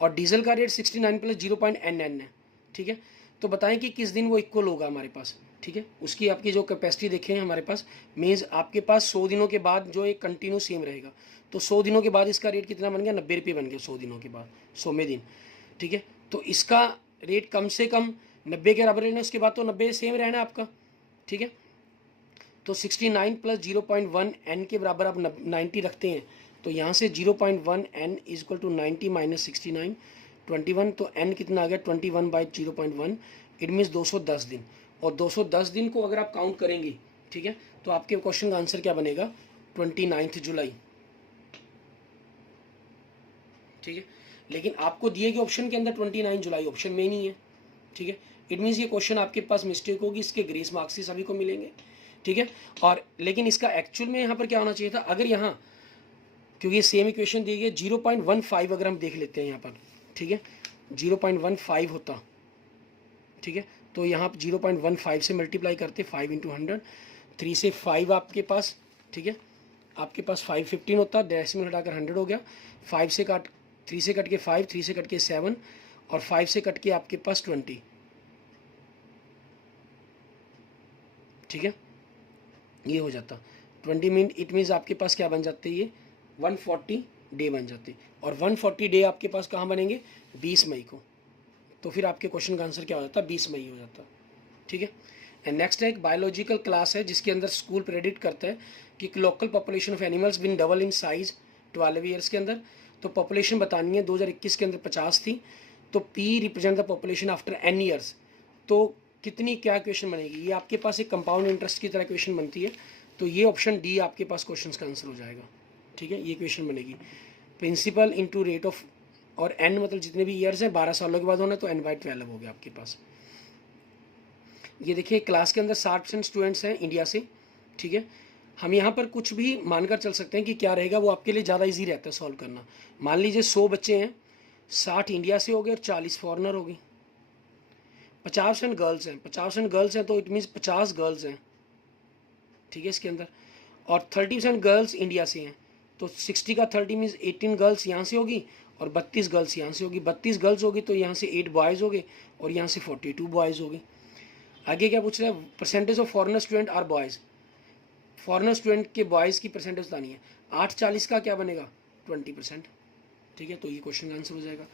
और डीजल का रेट 69 + 0.nn है, ठीक है। तो बताएं कि किस दिन वो इक्वल होगा हमारे पास, ठीक है, उसकी आपकी जो कैपेसिटी देखें हमारे पास, मीन्स आपके पास 100 दिनों के बाद जो एक कंटिन्यू सेम रहेगा, तो 100 दिनों के बाद इसका रेट कितना बन गया, 90 रुपये बन गया 100 दिनों के बाद, 100वें दिन, ठीक है। तो इसका रेट कम से कम 90 के बराबर रहना है, उसके बाद तो 90 सेम रहना है आपका, ठीक है। तो 69 + 0.1 n के बराबर आप 90 रखते हैं, तो यहाँ से 0.1 n = 90 - 69 21, तो n कितना आ गया 21/0.1, इट मीन्स 210 दिन, और 210 दिन को अगर आप काउंट करेंगे, ठीक है, तो आपके क्वेश्चन का आंसर क्या बनेगा 29 जुलाई, ठीक है। लेकिन आपको दिए गए ऑप्शन के अंदर 29 जुलाई ऑप्शन में नहीं है, ठीक है, इट मीन्स ये क्वेश्चन आपके पास मिस्टेक होगी, इसके ग्रेस मार्क्स ही सभी को मिलेंगे, ठीक है। और लेकिन इसका एक्चुअल में यहाँ पर क्या होना चाहिए था, अगर यहाँ क्योंकि ये सेम इक्वेशन दी गई 0.15 अगर हम देख लेते हैं यहाँ पर, ठीक है, 0.15 होता, ठीक है, तो यहाँ पर 0.15 से मल्टीप्लाई करते 5 × 100, 3 से 5 आपके पास, ठीक है, आपके पास 515 होता, डेसिमल हटाकर 100 हो गया, 3 से कट के 5, 3 से कट के 7, और 5 से कट के आपके पास 20, ठीक है, ये हो जाता, 20 मिनट इट मीन्स आपके पास क्या बन जाते हैं, ये 140 डे बन जाते हैं। और 140 डे आपके पास कहाँ बनेंगे, 20 मई को। तो फिर आपके क्वेश्चन का आंसर क्या हो जाता है, 20 मई हो जाता है। ठीक है। एंड नेक्स्ट है एक बायोलॉजिकल क्लास है जिसके अंदर स्कूल प्रेडिक्ट करता है कि local population of animals been double in size 12 years के अंदर। तो पॉपुलेशन बतानी है, 2021 के अंदर 50 थी, तो P represent the population after N years. तो कितनी क्या क्वेश्चन बनेगी, ये आपके पास एक कंपाउंड इंटरेस्ट की तरह क्वेश्चन बनती है। तो ये ऑप्शन डी आपके पास क्वेश्चन का आंसर हो जाएगा। ठीक है, ये क्वेश्चन बनेगी प्रिंसिपल इंटू रेट ऑफ, और एन मतलब जितने भी ईयर्स हैं 12 सालों के बाद होना, तो एन बाई 12 हो गया आपके पास। ये देखिए क्लास के अंदर 60% स्टूडेंट्स हैं इंडिया से। ठीक है, हम यहाँ पर कुछ भी मानकर चल सकते हैं कि क्या रहेगा, वो आपके लिए ज़्यादा इजी रहता है सॉल्व करना। मान लीजिए 100 बच्चे हैं, 60 इंडिया से हो गए और 40 फॉरनर हो गई। 50% गर्ल्स हैं, 50% गर्ल्स हैं, तो इट मीन्स 50 गर्ल्स हैं। ठीक है, इसके अंदर और 30% गर्ल्स इंडिया से हैं, तो 60 का 30 मीन्स 18 गर्ल्स यहाँ से होगी और 32 गर्ल्स यहाँ से होगी। 32 गर्ल्स होगी तो यहाँ से 8 बॉयज़ हो गए और यहाँ से 42 बॉयज़ हो गए। आगे क्या पूछ रहे हैं, percentage of foreigner student are boys. Foreigner student के बॉयज़ की परसेंटेज बतानी है। 8/40 का क्या बनेगा, 20%। ठीक है, तो ये क्वेश्चन का आंसर हो जाएगा।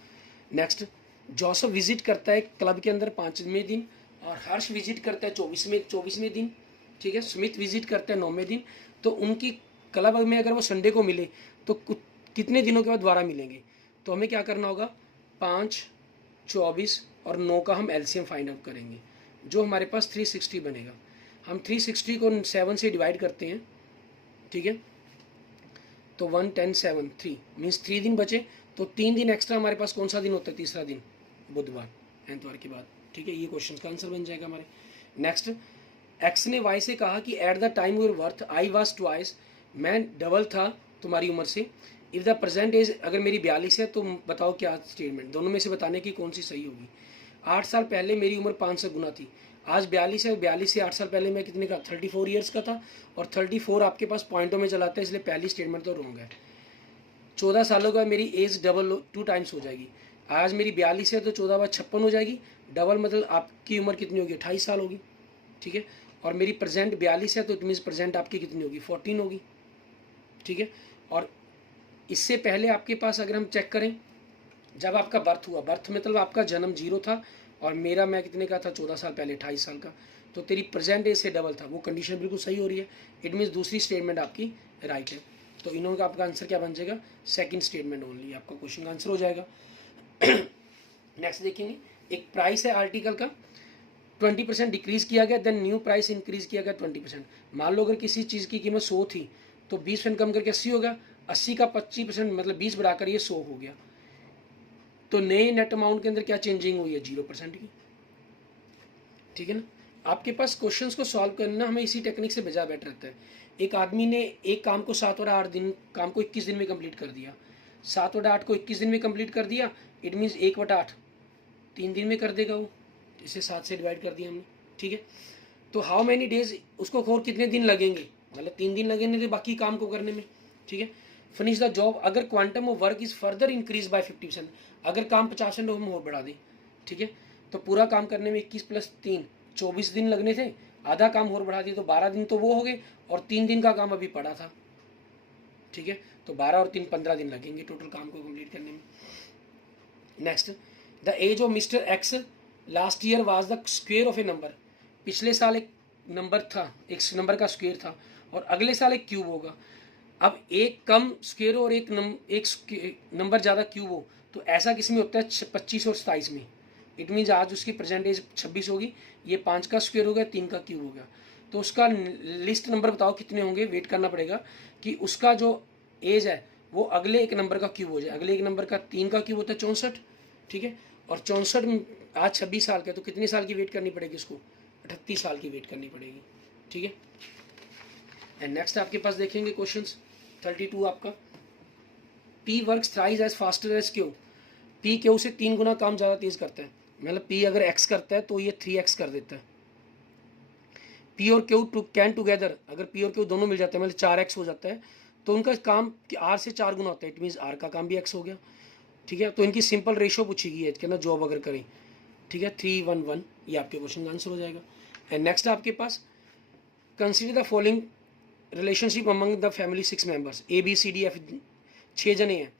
नेक्स्ट, जोसेफ विजिट करता है क्लब के अंदर 5वें दिन और हर्ष विजिट करता है 24वें दिन। ठीक है, स्मिथ विजिट करते हैं 9वें दिन। तो उनकी क्लब में अगर वो संडे को मिले तो कितने दिनों के बाद दोबारा मिलेंगे। तो हमें क्या करना होगा, 5, 24 और 9 का हम एलसीएम फाइंड आउट करेंगे, जो हमारे पास 360 बनेगा। हम 360 को 7 से डिवाइड करते हैं। ठीक है, तो 1, 10, 7, 3 मीन्स 3 दिन बचे, तो 3 दिन एक्स्ट्रा हमारे पास कौन सा दिन होता है, तीसरा दिन बुधवार, एतवार के बाद। ठीक है, ये क्वेश्चन का आंसर बन जाएगा हमारे। नेक्स्ट, एक्स ने वाई से कहा कि at the time your birth I was twice, मैं डबल था तुम्हारी उम्र से। इफ़ द प्रेजेंट एज, अगर मेरी 42 है तो बताओ क्या स्टेटमेंट, दोनों में से बताने की कौन सी सही होगी। 8 साल पहले मेरी उम्र 5 से गुना थी, आज 42 है, 42 से 8 साल पहले मैं कितने का, 34 ईयर्स का था, और 34 आपके पास पॉइंटों में चलाता है, इसलिए पहली स्टेटमेंट तो रॉन्ग है। 14 सालों का मेरी एज डबल 2 टाइम्स हो जाएगी, आज मेरी 42 है तो 14 बार 56 हो जाएगी, डबल मतलब आपकी उम्र कितनी होगी, 28 साल होगी। ठीक है, और मेरी प्रेजेंट 42 है तो इट मीन्स प्रेजेंट आपकी कितनी होगी, 14 होगी। ठीक है, और इससे पहले आपके पास अगर हम चेक करें, जब आपका बर्थ हुआ, बर्थ मतलब आपका जन्म 0 था और मेरा मैं कितने का था, 14 साल पहले 28 साल का, तो तेरी प्रेजेंट एज से डबल था, वो कंडीशन बिल्कुल सही हो रही है। इट मीन्स दूसरी स्टेटमेंट आपकी राइट है। तो इन्होंने का आपका आंसर क्या बन जाएगा, सेकंड स्टेटमेंट ओनली आपका क्वेश्चन का आंसर हो जाएगा। नेक्स्ट देखेंगे, एक प्राइस है आर्टिकल का, 20% डिक्रीज किया गया, देन न्यू प्राइस इंक्रीज किया गया 20%। मान लो अगर किसी चीज़ की कीमत 100 थी तो 20% कम करके 80 होगा, 80 का 25% मतलब 20 बढ़ाकर ये 100 हो गया। तो नए नेट अमाउंट के अंदर क्या चेंजिंग हुई है, 0% की। ठीक है ना, आपके पास क्वेश्चंस को सॉल्व करना हमें इसी टेक्निक से बेजा बेटर रहता है। एक आदमी ने एक काम को 7/8 दिन, काम को 21 दिन में कंप्लीट कर दिया, 7/8 को 21 दिन में कंप्लीट कर दिया, इट मीन्स 1/8 3 दिन में कर देगा वो, इसे 7 से डिवाइड कर दिया हमने। ठीक है, तो हाउ मैनी डेज, उसको और कितने दिन लगेंगे, मतलब 3 दिन लगेंगे थे बाकी काम को करने में। ठीक है, फिनिश द जॉब, अगर quantum of work is further increase by 50%, अगर काम 50% हम और बढ़ा दें। ठीक है, तो पूरा काम करने में 21 + 3 24 दिन लगने थे, आधा काम और बढ़ा दिए तो 12 दिन तो वो हो गए, और 3 दिन का काम अभी पड़ा था। ठीक है, तो 12 और 3 15 दिन लगेंगे टोटल काम को कंप्लीट करने में। Next, the age of mister X last year was the square of a number, पिछले साल एक नंबर था, एक नंबर का स्क्वेयर था, और अगले साल एक क्यूब होगा। अब एक कम स्क्वेयर और एक नंबर ज़्यादा क्यूब हो, तो ऐसा किस में होता है, 25 और 27 में। इट मीन्स आज उसकी प्रेजेंट एज 26 होगी, ये 5 का स्क्वेयर हो गया, 3 का क्यूब हो गया, तो उसका लिस्ट नंबर बताओ कितने होंगे, वेट करना पड़ेगा कि उसका जो एज है वो अगले एक नंबर का क्यूब हो जाए। अगले एक नंबर का 3 का क्यूब होता है 64। ठीक है, और 64 आज 26 साल का, तो कितने साल की वेट करनी पड़ेगी उसको, 38 साल की वेट करनी पड़ेगी। ठीक है, एंड नेक्स्ट आपके पास देखेंगे क्वेश्चंस 32 आपका, P works thrice as faster as Q, P Q से 3 गुना काम ज़्यादा तेज़ करता है, मतलब पी अगर एक्स करता है तो ये 3x कर देता है। पी और क्यू कैन टुगेदर, अगर पी और क्यू दोनों मिल जाते हैं मतलब 4x हो जाता है, तो उनका काम आर से 4 गुना होता है, इट मीन्स आर का काम भी x हो गया। ठीक है, तो इनकी सिंपल रेशो पूछी गई है कि ना जॉब अगर करें। ठीक है, 3-1-1 ये आपके क्वेश्चन का आंसर हो जाएगा। एंड नेक्स्ट आपके पास, consider the following relationship among the family 6 members, a B c d f 6 जने हैं।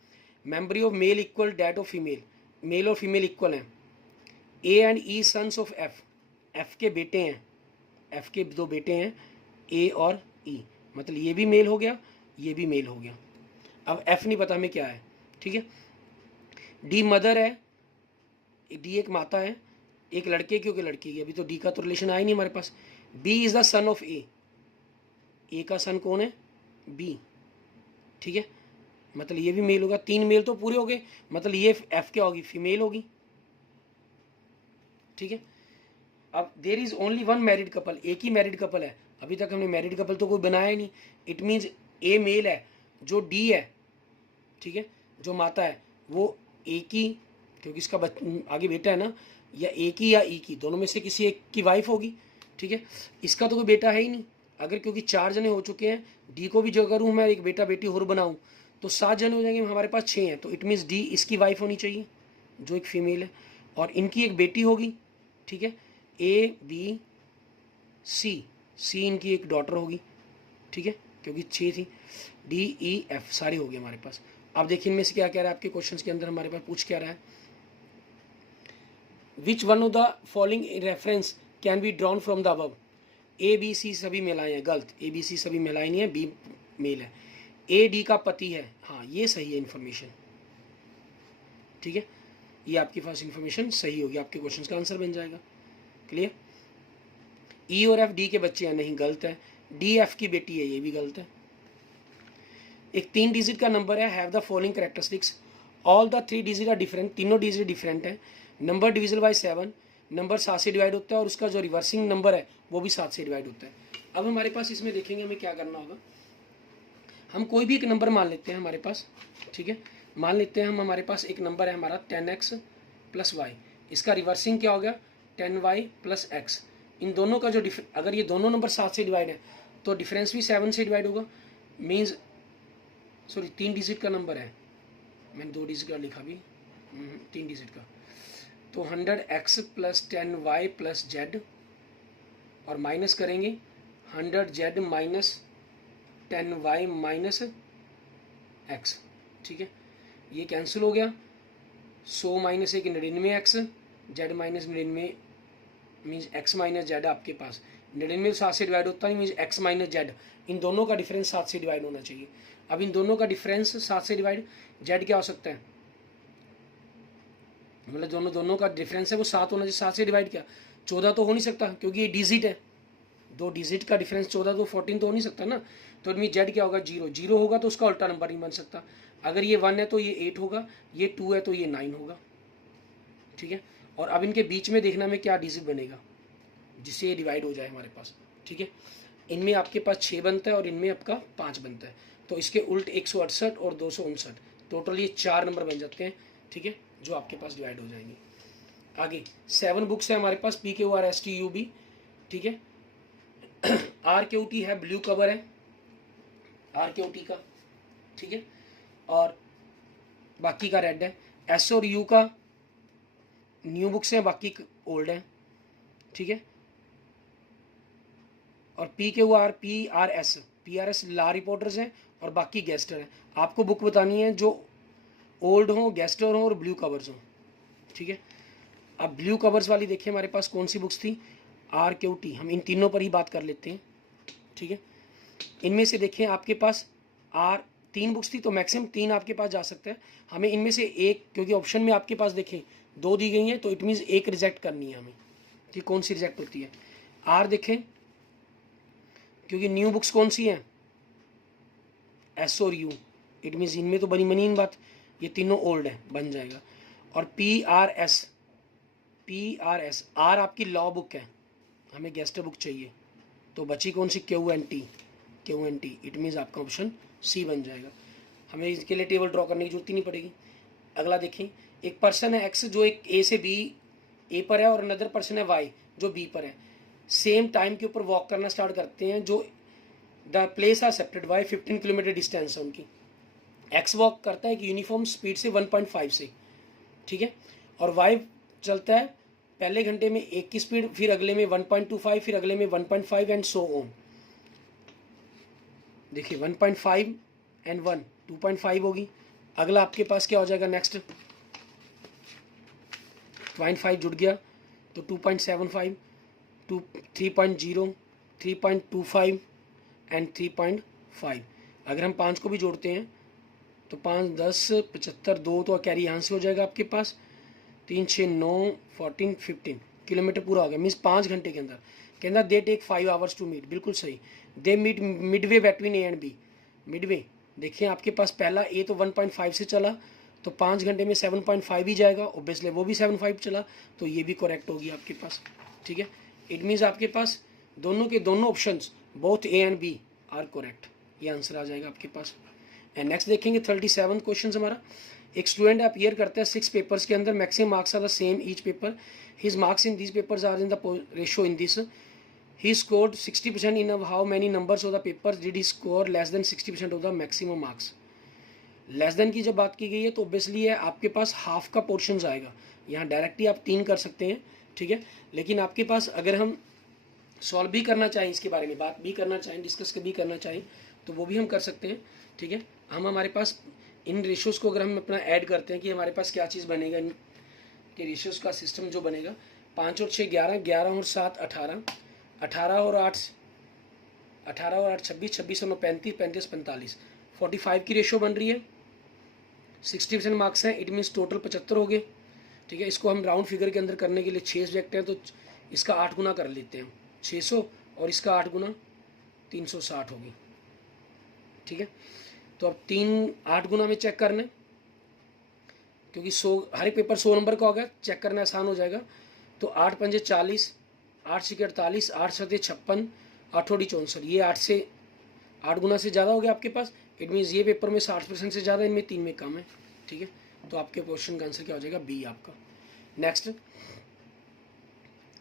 Number of male equal that of female, male और फीमेल इक्वल हैं। A and e sons of f, f के बेटे हैं, F के 2 बेटे हैं ए और ई, मतलब ये भी मेल हो गया, ये भी मेल हो गया। अब एफ नहीं पता हमें क्या है, ठीक है। डी मदर है, डी एक माता है, एक लड़के की, लड़की की, अभी तो डी का तो रिलेशन आया नहीं हमारे पास। B is the son of a का सन कौन है, बी, ठीक है, मतलब ये भी मेल होगा। 3 मेल तो पूरे हो गए, मतलब ये एफ क्या होगी, फीमेल होगी, ठीक है। अब there is only 1 married couple, एक ही मैरिड कपल है, अभी तक हमने मैरिड कपल तो कोई बनाया ही नहीं। इट मीन्स ए मेल है, जो डी है, ठीक है, जो माता है वो ए की, क्योंकि इसका आगे बेटा है ना, या ए की या ई की, दोनों में से किसी एक की वाइफ होगी, ठीक है। इसका तो कोई बेटा है ही नहीं, अगर क्योंकि 4 जने हो चुके हैं, डी को भी जो करूँ मैं एक बेटा बेटी और बनाऊँ तो 7 जने हो जाएंगे, हमारे पास 6 हैं, तो इट मीन्स डी इसकी वाइफ होनी चाहिए जो एक फीमेल है, और इनकी एक बेटी होगी, ठीक है, ए बी सी, सी इनकी एक डॉटर होगी, ठीक है, क्योंकि 6 थी, डी ई एफ सारे हो गए हमारे पास। अब देखिए इनमें से क्या कह रहा है आपके क्वेश्चंस के अंदर, हमारे पास पूछ क्या रहा है, which one of the following reference can be drawn from the above. A B C सभी महिलाएं हैं, गलत, ए बी सी सभी महिलाएं नहीं है, बी मेल है। ए डी का पति है, हाँ ये सही है इन्फॉर्मेशन, ठीक है, ये आपके पास इन्फॉर्मेशन सही होगी, आपके क्वेश्चन का आंसर बन जाएगा। क्लियर। ई और एफ डी के बच्चे हैं, नहीं गलत है। डी एफ की बेटी है, ये भी गलत है। एक 3 डिजिट का नंबर है, have the following characteristics, all the 3 digit are different, तीनों डिजिट डिफरेंट है। नंबर डिविजिबल बाय 7, नंबर 7 से डिवाइड होता है, और उसका जो रिवर्सिंग नंबर है वो भी 7 से डिवाइड होता है। अब हमारे पास इसमें देखेंगे हमें क्या करना होगा, हम कोई भी एक नंबर मान लेते हैं हमारे पास, ठीक है, मान लेते हैं हम, हमारे पास एक नंबर है हमारा 10x + y, इसका रिवर्सिंग क्या हो गया 10y + x। इन दोनों का जो अगर ये दोनों नंबर 7 से डिवाइड है तो डिफरेंस भी 7 से डिवाइड होगा, मीन्स सॉरी 3 डिजिट का नंबर है, मैंने 2 डिजिट का लिखा भी, 3 डिजिट का, तो 100x + 10y + z, और माइनस करेंगे 100z - 10y - x, ठीक है, ये कैंसिल हो गया, 100 - 1 99x, z - 99 means x - z आपके पास, 99 7 से डिवाइड होता नहीं, मीन्स x - z, इन दोनों का डिफरेंस 7 से डिवाइड होना चाहिए। अब इन दोनों का डिफरेंस 7 से डिवाइड, z क्या हो सकता है, मतलब दोनों का डिफरेंस है वो 7 होना चाहिए, 7 से डिवाइड क्या 14 तो हो नहीं सकता, क्योंकि ये डिजिट है, 2 डिजिट का डिफरेंस 14 तो 14 तो हो नहीं सकता ना, तो इनमें जेड क्या होगा 0, 0 होगा तो उसका उल्टा नंबर नहीं बन सकता, अगर ये 1 है तो ये 8 होगा, ये 2 है तो ये 9 होगा, ठीक है। और अब इनके बीच में देखना में क्या डिजिट बनेगा जिससे ये डिवाइड हो जाए हमारे पास, ठीक है। इनमें आपके पास 6 बनता है और इनमें आपका 5 बनता है, तो इसके उल्ट 168 और 259, टोटल ये 4 नंबर बन जाते हैं, ठीक है, जो आपके पास डिवाइड हो जाएंगे। आगे 7 बुक्स है हमारे पास, PQRSTUV, ठीक है, RQT है, ब्लू कवर है RQT का, ठीक है, और बाकी का रेड है। S और U का न्यू बुक्स हैं, बाकी ओल्ड हैं, ठीक है, और PRS ला रिपोर्टर्स हैं और बाकी गेस्टर हैं। आपको बुक बतानी है जो ओल्ड हों, गेस्टर हों और ब्लू कवर्स हों, ठीक है। अब ब्लू कवर्स वाली देखिए हमारे पास कौन सी बुक्स थी, RQT, हम इन तीनों पर ही बात कर लेते हैं, ठीक है। इनमें से देखें आपके पास 3 बुक्स थी तो मैक्सिमम 3 आपके पास जा सकते हैं, हमें इनमें से एक, क्योंकि ऑप्शन में आपके पास देखें 2 दी गई हैं तो इट मीन्स एक रिजेक्ट करनी है हमें, कि कौन सी रिजेक्ट होती है। R देखें, क्योंकि न्यू बुक्स कौन सी हैं S और U, इट मीन्स इनमें तो बनी बनी इन बात, ये तीनों ओल्ड है, बन जाएगा। और PRS R आपकी लॉ बुक है, हमें गेस्टर बुक चाहिए, तो बची कौन सी QNT, इट मीन्स आपका ऑप्शन C बन जाएगा, हमें इसके लिए टेबल ड्रॉ करने की जरूरत ही नहीं पड़ेगी। अगला देखें, एक पर्सन है X जो एक A से A पर है और अनदर पर्सन है Y जो B पर है, सेम टाइम के ऊपर वॉक करना स्टार्ट करते हैं, जो the place are separate by 15 kilometre distance है उनकी। X वॉक करता है कि यूनिफॉर्म स्पीड से 1.5 से, ठीक है, और Y चलता है पहले घंटे में 1 की स्पीड, फिर अगले में 1.25, फिर अगले में 1.5 एंड सो ऑन। देखिए 1.5 एंड 1 2.5 होगी। अगला आपके पास क्या हो जाएगा नेक्स्ट, 0.5 जुड़ गया तो 2.75, 3.0, 3.25 एंड 3.5। अगर हम 5 को भी जोड़ते हैं तो 5 10 75, 2 तो कैरी यहाँ से हो जाएगा आपके पास, 3 6 9 14 15 किलोमीटर पूरा हो गया। मीन्स 5 घंटे के अंदर। कहना they take 5 hours to meet, बिल्कुल सही। They meet midway between A and B, midway. देखिए आपके पास पहला ए तो 1.5 से चला तो 5 घंटे में 7.5 ही जाएगा, ओबियसली वो भी 7.5 चला तो ये भी करेक्ट होगी आपके पास, ठीक है। इट मीन्स आपके पास दोनों के दोनों options both A and B are correct, ये आंसर आ जाएगा आपके पास। एंड नेक्स्ट देखेंगे 37 क्वेश्चन हमारा। एक स्टूडेंट अपीयर करता है 6 पेपर्स के अंदर, maximum marks are the same each paper, his marks in these papers are in the ratio in this, he scored 60% in how many numbers of the papers did he score less than 60% of the maximum marks। Less than की जब बात की गई है तो obviously है आपके पास half का पोर्शन आएगा। यहाँ डायरेक्टली आप 3 कर सकते हैं, ठीक है। लेकिन आपके पास अगर हम सॉल्व भी करना चाहें, इसके बारे में बात भी करना चाहें, डिस्कस भी करना चाहें तो वो भी हम कर सकते हैं, ठीक है। हम हमारे पास इन रेशियोज़ को अगर हम अपना ऐड करते हैं कि हमारे पास क्या चीज़ बनेगा, इन के रेशियोज़ का सिस्टम जो बनेगा, 5 और 6 11, 11 और 7 18, 18 और 8 26, 26 और 9 35, 35 45, 45 की रेशियो बन रही है। 60% मार्क्स हैं, इट मीन्स टोटल 75 हो गए, ठीक है। इसको हम राउंड फिगर के अंदर करने के लिए 6 सब्जेक्ट हैं तो इसका 8 गुना कर लेते हैं, 600 और इसका 8 गुना 360 होगी, ठीक है। तो अब 8 गुना में चेक करना है क्योंकि 100 हर एक पेपर 100 नंबर का होगा, चेक करना आसान हो जाएगा। तो 8 पंजे 40, 8 छके 48, 8 सते 56, 8 ओडी 64, ये 8 गुना से ज़्यादा हो गया आपके पास। इट मीन्स ये पेपर में 60% से ज़्यादा, इनमें 3 में कम है, ठीक है। तो आपके क्वेश्चन का आंसर क्या हो जाएगा, बी आपका। नेक्स्ट,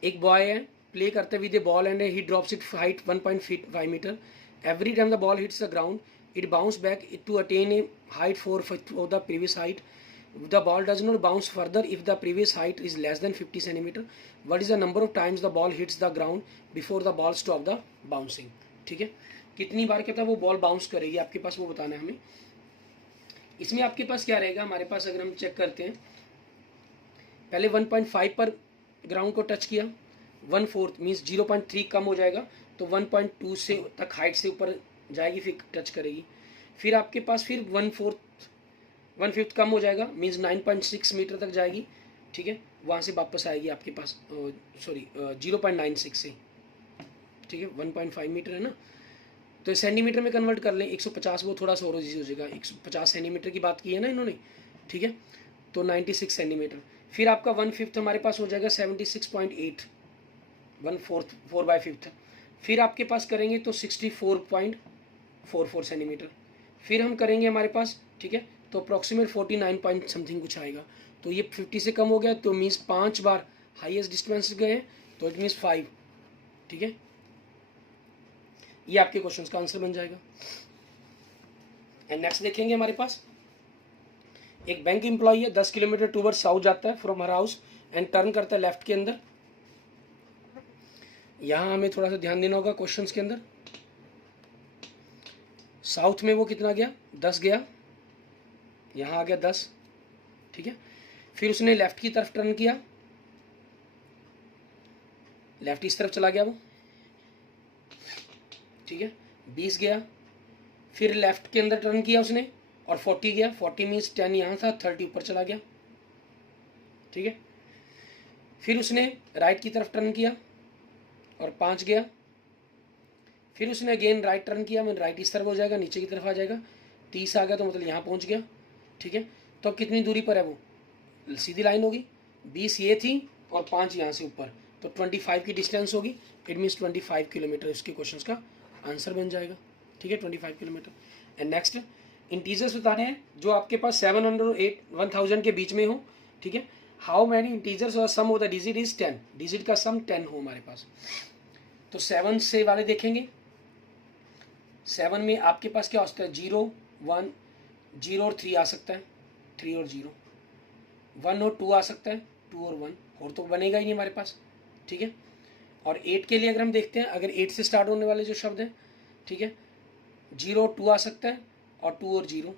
एक बॉय है प्ले करते with a ball and he drops it height 1.5 मीटर। Every time the ball hits the ground it bounce back to attain a height 4 of the previous height. The ball does not bounce further if the previous height is less than 50 centimeter. What is the number of times the ball hits the ground before the ball stop the bouncing? ठीक है, कितनी बार कहता है वो ball bounce करेगी आपके पास, वो बताना है हमें। इसमें आपके पास क्या रहेगा, हमारे पास अगर हम चेक करते हैं, पहले 1.5 पर ग्राउंड को टच किया, 1/4 मीन्स 0.3 कम हो जाएगा तो 1.2 से तक हाइट से ऊपर जाएगी, फिर टच करेगी। फिर आपके पास फिर 1/5 कम हो जाएगा, मीन्स 9.6 मीटर तक जाएगी, ठीक है। वहाँ से वापस आएगी आपके पास, सॉरी 0.96 से, ठीक है। 1.5 मीटर है ना, तो सेंटीमीटर में कन्वर्ट कर लें, 150, वो थोड़ा सा और इजी हो जाएगा। 150 सेंटीमीटर की बात की है ना इन्होंने, ठीक है। तो 96 सेंटीमीटर। फिर आपका 1/5 हमारे पास हो जाएगा 76.8, 1/4 4/5। फिर आपके पास करेंगे तो 64.44 सेंटीमीटर। फिर हम करेंगे हमारे पास, ठीक है, तो अप्रॉक्सीमेट 49 पॉइंट समथिंग कुछ आएगा। तो ये 50 से कम हो गया, तो मीन्स 5 बार हाईएस्ट डिस्टेंस गए, तो इट मीन्स 5, ठीक है। ये आपके क्वेश्चंस का आंसर बन जाएगा। एंड नेक्स्ट देखेंगे हमारे पास, एक बैंक एम्प्लॉई है, 10 किलोमीटर टूवर्ड साउथ जाता है from her house and turn करता है लेफ्ट के अंदर। यहाँ हमें थोड़ा सा ध्यान देना होगा क्वेश्चंस के अंदर। साउथ में वो कितना गया, 10 गया, यहाँ आ गया 10, ठीक है। फिर उसने लेफ्ट की तरफ टर्न किया, लेफ्ट इस तरफ चला गया वो, ठीक है, 20 गया। फिर लेफ्ट के अंदर टर्न किया उसने और 40 गया, 40 मीन्स 10 यहाँ था, 30 ऊपर चला गया, ठीक है। फिर उसने राइट की तरफ टर्न किया और 5 गया। फिर उसने अगेन राइट टर्न किया, मतलब राइट इस तरफ हो जाएगा, नीचे की तरफ आ जाएगा, 30 आ गया, तो मतलब यहाँ पहुँच गया, ठीक है। तो अब कितनी दूरी पर है वो, सीधी लाइन होगी, 20 ये थी और 5 यहाँ से ऊपर, तो 25 की डिस्टेंस होगी। इट मीन्स 25 किलोमीटर इसके क्वेश्चन का आंसर बन जाएगा, ठीक है, 25 किलोमीटर। एंड नेक्स्ट, इंटीजर्स बताने हैं जो आपके पास 700 और 1000 के बीच में हो, ठीक है। हाउ मैनी इंटीजर्स और sum of the digit is 10, digit का सम 10 हो हमारे पास। तो 7 से वाले देखेंगे, 7 में आपके पास क्या हो सकता है, 0 1 0 और 3 आ सकता है, 3 और 0, 1 और 2 आ सकता है, 2 और 1, और तो बनेगा ही नहीं हमारे पास, ठीक है। और 8 के लिए अगर हम देखते हैं, अगर 8 से स्टार्ट होने वाले जो शब्द हैं, ठीक है, 0 2 आ सकता है और 2 और 0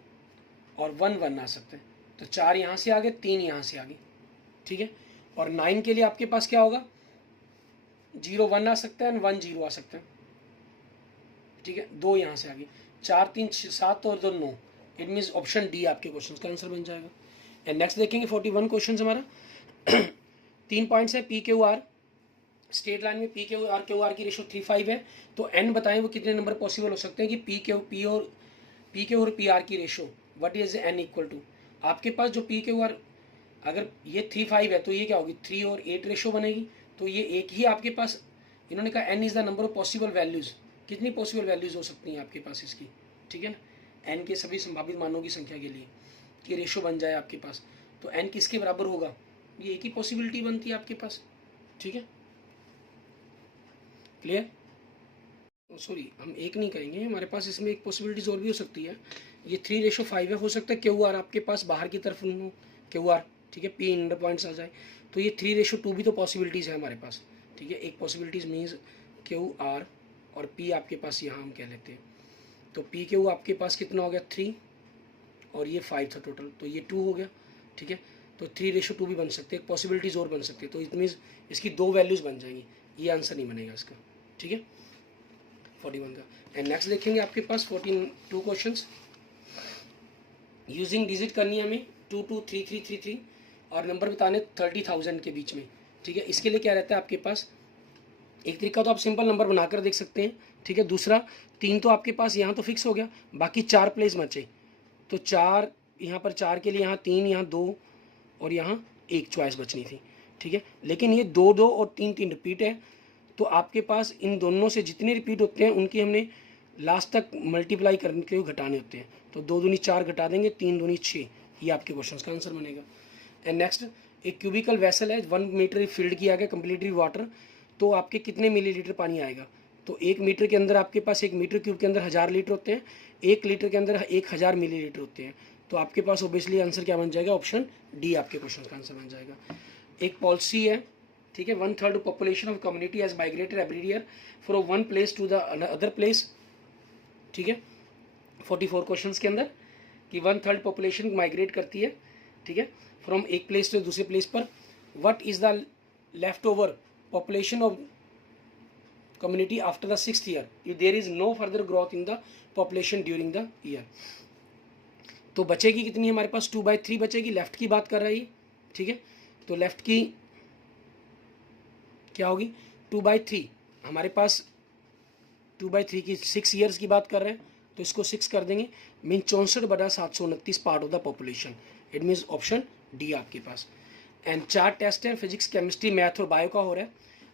और 1 1 आ सकता है। तो 4 यहाँ से आ गए, 3 यहाँ से आ गए, ठीक है। और 9 के लिए आपके पास क्या होगा, 0 1 आ सकता है एंड 1 0 आ सकता है, ठीक है। 2 यहाँ से आ गए, 4 3 7 और 2 9। इट मीन्स ऑप्शन डी आपके क्वेश्चन का आंसर बन जाएगा। एंड नेक्स्ट देखेंगे 41 क्वेश्चन हमारा 3 पॉइंट्स है। P Q R straight line में पी क्यू आर की रेशो 3:5 है। तो एन बताएं वो कितने नंबर पॉसिबल हो सकते हैं कि पी क्यू और पी आर की ratio what is N equal to. आपके पास जो पी क्यू आर अगर ये 3:5 है तो ये क्या होगी, 3 और 8 रेशो बनेगी। तो ये एक ही आपके पास, इन्होंने कहा N is the number of possible values, कितनी पॉसिबल वैल्यूज हो सकती हैं आपके पास इसकी, ठीक है ना। एन के सभी संभावित मानों की संख्या के लिए कि रेशो बन जाए आपके पास, तो एन किसके बराबर होगा, ये एक ही पॉसिबिलिटी बनती है आपके पास, ठीक है। क्लियर, सॉरी हम एक नहीं करेंगे, हमारे पास इसमें एक पॉसिबिलिटीज और भी हो सकती है। ये 3:5 है, हो सकता है क्यू आर आपके पास बाहर की तरफ हो, क्यू आर, ठीक है, पी अंडर पॉइंट्स आ जाए। तो ये 3:2 भी तो पॉसिबिलिटीज़ है हमारे पास, ठीक है। एक पॉसिबिलिटीज़ मीन्स क्यू आर और पी आपके पास यहाँ हम कह लेते हैं। तो पी क्यू आपके पास कितना हो गया 3 और ये 5 था टोटल, तो ये 2 हो गया, ठीक है। तो 3:2 भी बन सकते हैं, एक पॉसिबिलिटीज़ और बन सकती है। तो इट मीन्स इसकी 2 वैल्यूज़ बन जाएंगी, ये आंसर नहीं बनेगा इसका, ठीक है 41 का। एंड नेक्स्ट देखेंगे आपके पास 42 क्वेश्चंस। यूजिंग डिजिट करनी है हमें 223333 और नंबर बताने 30,000 के बीच में, ठीक है। इसके लिए क्या रहता है आपके पास, एक तरीका तो आप सिंपल नंबर बनाकर देख सकते हैं, ठीक है। दूसरा 3 तो आपके पास यहाँ तो फिक्स हो गया, बाकी 4 प्लेस बचे। तो 4 यहाँ पर, 4 के लिए यहाँ 3, यहाँ 2 और यहाँ 1 चॉइस बचनी थी, ठीक है। लेकिन ये 2 2 और 3 3 रिपीट है, तो आपके पास इन दोनों से जितने रिपीट होते हैं उनकी हमने लास्ट तक मल्टीप्लाई करने के लिए घटाने होते हैं। तो 2 दूनी 4 घटा देंगे, 3 दूनी 6, ये आपके क्वेश्चन का आंसर बनेगा। एंड नेक्स्ट, एक क्यूबिकल वेसल है, 1 मीटर फिल्ड किया गया कम्प्लीटली वाटर, तो आपके कितने मिलीलीटर पानी आएगा। तो 1 मीटर के अंदर आपके पास 1 मीटर क्यूब के अंदर 1000 लीटर होते हैं, 1 लीटर के अंदर 1000 मिलीलीटर होते हैं। तो आपके पास ओबियसली आंसर क्या बन जाएगा, ऑप्शन डी आपके क्वेश्चन का आंसर बन जाएगा। एक पॉलिसी है, ठीक है, 1/3 population of community has migrated every year from one place to the other place, ठीक है। 44 क्वेश्चंस के अंदर कि 1/3 पॉपुलेशन माइग्रेट करती है, ठीक है, फ्रॉम एक प्लेस टू दूसरे प्लेस पर। What is the left over population of community after the 6th year if there is no further growth in the population during the year. तो बचेगी कितनी हमारे पास, 2/3 बचेगी, लेफ्ट की बात कर रही है, ठीक है। तो लेफ्ट की क्या होगी, 2/3 हमारे पास, 2/3 की 6 ईयर्स की बात कर रहे हैं, तो इसको 6 कर देंगे, mean 64/729 part of the population. It means option D आपके पास। एंड 4 टेस्ट हैं, फिजिक्स केमिस्ट्री मैथ और बायो का हो रहा है,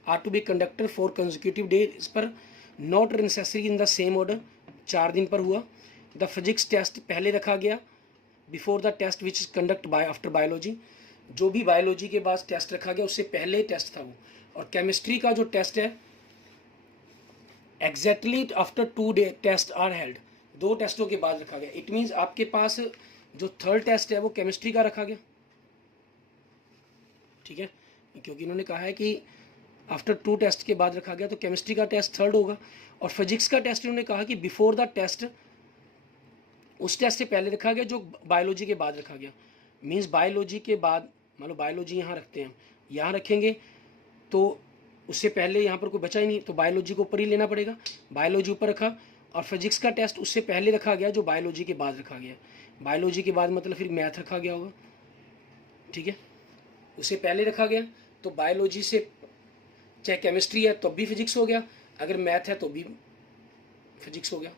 are to be conducted 4 consecutive day. इस पर not necessary in the same order, 4 दिन पर हुआ। द फिजिक्स टेस्ट पहले रखा गया before the test which is conduct by after biology, जो भी बायोलॉजी के बाद टेस्ट रखा गया उससे पहले टेस्ट था वो। और केमिस्ट्री का जो टेस्ट है exactly after 2 day test are held, 2 टेस्टों के बाद रखा गया। इट मीन्स आपके पास जो 3rd टेस्ट है वो केमिस्ट्री का रखा गया, ठीक है, क्योंकि इन्होंने कहा है कि आफ्टर 2 टेस्ट के बाद रखा गया, तो केमिस्ट्री का टेस्ट 3rd होगा। और फिजिक्स का टेस्ट इन्होंने कहा कि बिफोर द टेस्ट, उस टेस्ट से पहले रखा गया जो बायोलॉजी के बाद रखा गया। मीन्स बायोलॉजी के बाद, मान लो बायोलॉजी यहाँ रखते हैं, यहाँ रखेंगे तो उससे पहले यहाँ पर कोई बचा ही नहीं, तो बायोलॉजी को ऊपर ही लेना पड़ेगा, बायोलॉजी ऊपर रखा। और फिजिक्स का टेस्ट उससे पहले रखा गया जो बायोलॉजी के बाद रखा गया, बायोलॉजी के बाद मतलब फिर मैथ रखा गया होगा, ठीक है, उससे पहले रखा गया। तो बायोलॉजी से चाहे केमिस्ट्री है तो भी फिजिक्स हो गया, अगर मैथ है तो भी फिजिक्स हो गया,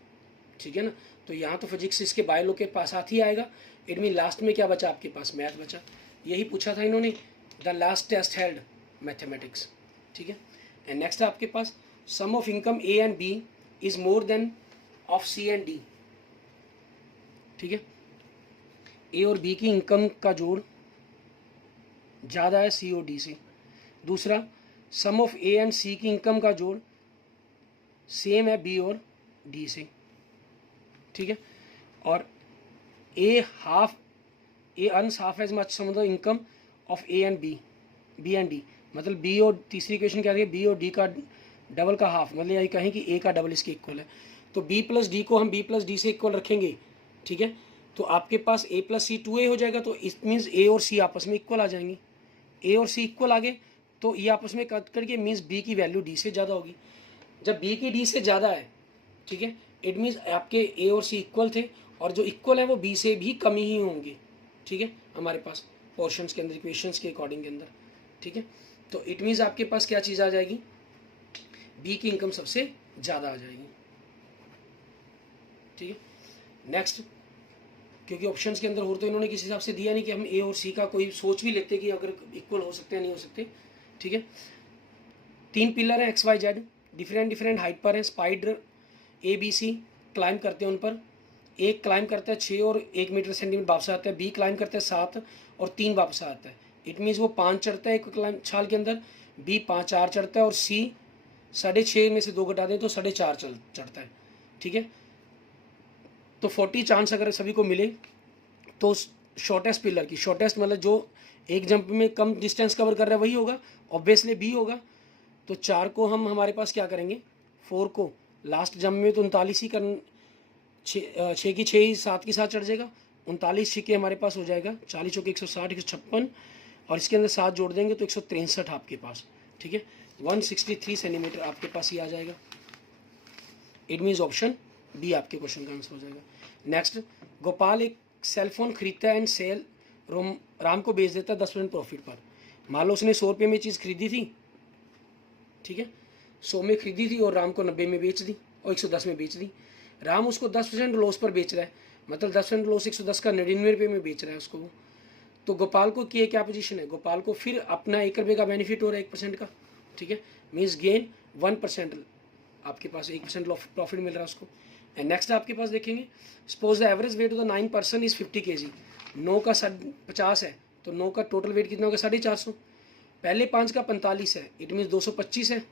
ठीक है ना। तो यहाँ तो फिजिक्स इसके बायो के पास साथ ही आएगा। इट मीन लास्ट में क्या बचा आपके पास, मैथ बचा। यही पूछा था इन्होंने, the last test held mathematics, ठीक है। एंड नेक्स्ट है आपके पास, sum of income a and b is more than of c and d, ठीक है। ए और बी की इनकम का जोड़ ज़्यादा है सी और डी से। दूसरा, सम ऑफ ए एंड सी की इनकम का जोड़ सेम है बी और डी से, ठीक है। और a earns half as much sum of the income of a and b and d, मतलब बी और तीसरी इक्वेशन क्या है, बी और डी का डबल का हाफ, मतलब यही कहें कि ए का डबल इसके इक्वल है। तो b प्लस डी को हम b प्लस डी से इक्वल रखेंगे, ठीक है, तो आपके पास a प्लस सी 2a हो जाएगा। तो इट मीन्स a और c आपस में इक्वल आ जाएंगे, a और c इक्वल आ गए तो ये आपस में कट करके मीन्स b की वैल्यू d से ज़्यादा होगी। जब b की d से ज़्यादा है, ठीक है, इट मीन्स आपके a और c इक्वल थे, और जो इक्वल है वो b से भी कम ही होंगे, ठीक है, हमारे पास पोर्शंस के अंदर इक्वेशंस के अकॉर्डिंग के अंदर, ठीक है। तो इट मीन्स आपके पास क्या चीज़ आ जाएगी, b की इनकम सबसे ज़्यादा आ जाएगी, ठीक है। नेक्स्ट, क्योंकि ऑप्शंस के अंदर हो तो इन्होंने किसी हिसाब से दिया नहीं कि हम ए और सी का कोई सोच भी लेते कि अगर इक्वल हो सकते हैं नहीं हो सकते, ठीक है। 3 पिलर हैं X Y Z, different different height पर है, spider A B C climb करते हैं उन पर, एक क्लाइंब करता है 6 और 1 मीटर सेंटीमीटर वापस आता है, बी क्लाइंब करता है 7 और 3 वापस आता है। इट मीन्स वो 5 चढ़ता है एक क्लाइंब छाल के अंदर, बी 4 चढ़ता है और सी 6.5 में से 2 घटा दें तो 4.5 चढ़ता है, ठीक है। तो 40 चांस अगर सभी को मिले तो शॉर्टेस्ट पिलर की, शॉर्टेस्ट मतलब जो एक जंप में कम डिस्टेंस कवर कर रहा है वही होगा, ऑब्वियसली बी होगा। तो 4 को हम हमारे पास क्या करेंगे, 4 को लास्ट जंप में तो 39 ही कर, 6 की 6 ही 7 की 7 चढ़ जाएगा, 39 छिके हमारे पास हो जाएगा, 40 चौके 160 156 और इसके अंदर 7 जोड़ देंगे तो 163 आपके पास, ठीक है, 163 सेंटीमीटर आपके पास ही आ जाएगा। इट मीन्स ऑप्शन बी आपके क्वेश्चन का आंसर हो जाएगा। नेक्स्ट, गोपाल एक सेलफोन खरीदता है एंड सेल राम को बेच देता है 10% प्रॉफिट पर। मान लो उसने 100 रुपये में चीज़ खरीदी थी, ठीक है, 100 में खरीदी थी और राम को 90 में बेच दी और 110 में बेच दी। राम उसको 10% लॉस पर बेच रहा है, मतलब 10% लॉस 110 का 99 रुपये में बेच रहा है उसको वो। तो गोपाल को की क्या पोजीशन है, गोपाल को फिर अपना 1 रुपये का बेनिफिट हो रहा है 1% का, ठीक है, मीन्स गेन 1%, आपके पास 1% प्रॉफिट मिल रहा है उसको। एंड नेक्स्ट आपके पास देखेंगे, suppose the average weight of the 9 person is 50 kg, 9 का 50 है तो 9 का टोटल वेट कितना होगा 450, पहले 5 का 45 है, इट मीन्स 225 है,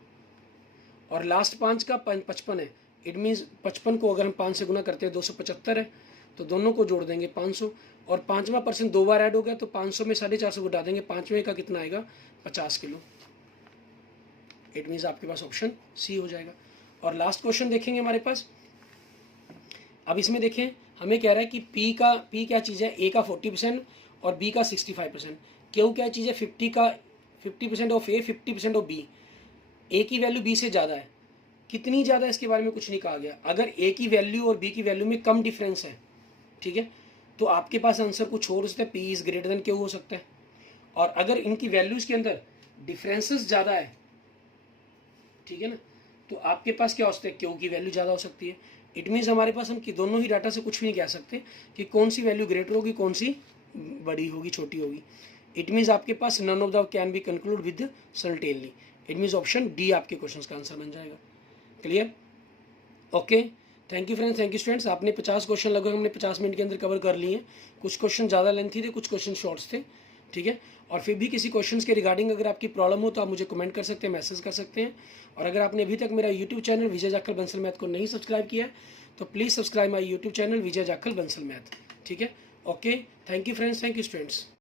और लास्ट 5 का 55 है, इट मीन्स 55 को अगर हम 5 से गुना करते हैं 275 है, तो दोनों को जोड़ देंगे 500, और 5वां पर्सन 2 बार ऐड हो गया तो 500 में 450 घटा देंगे, 5वें का कितना आएगा 50 किलो। इट मीन्स आपके पास ऑप्शन सी हो जाएगा। और लास्ट क्वेश्चन देखेंगे हमारे पास, अब इसमें देखें हमें कह रहा है कि P क्या चीज़ है, ए का 40% और बी का 65%, क्यों क्या चीज़ है, 50% ऑफ ए 50% ऑफ बी, ए की वैल्यू बी से ज़्यादा है, कितनी ज़्यादा है इसके बारे में कुछ नहीं कहा गया। अगर ए की वैल्यू और बी की वैल्यू में कम डिफरेंस है, ठीक है, तो आपके पास आंसर कुछ और हो सकता है, P is greater than Q हो सकता है। और अगर इनकी वैल्यूज़ के अंदर डिफरेंसेस ज़्यादा है, ठीक है ना, तो आपके पास क्या हो सकता है, क्यू की वैल्यू ज़्यादा हो सकती है। इट मीन्स हमारे पास हम कि दोनों ही डाटा से कुछ भी नहीं कह सकते कि कौन सी वैल्यू ग्रेटर होगी कौन सी बड़ी होगी छोटी होगी। इट मीन्स आपके पास none of the can be conclude with certainly. It means option D आपके क्वेश्चन का आंसर बन जाएगा। Clear, okay, thank you friends, thank you students. आपने 50 क्वेश्चन लगभग हमने 50 मिनट के अंदर कवर कर लिए हैं। कुछ क्वेश्चन ज़्यादा लेंथी थे, कुछ क्वेश्चन शॉर्ट्स थे, ठीक है। और फिर भी किसी क्वेश्चन के रिगार्डिंग अगर आपकी प्रॉब्लम हो तो आप मुझे कमेंट कर सकते हैं, मैसेज कर सकते हैं। और अगर आपने अभी तक मेरा यूट्यूब चैनल विजय जाखल बंसल मैथ को नहीं सब्सक्राइब किया है तो please subscribe my YouTube channel Vijay Jakhal Bansal math, ठीक है। Okay, thank you friends, thank you students.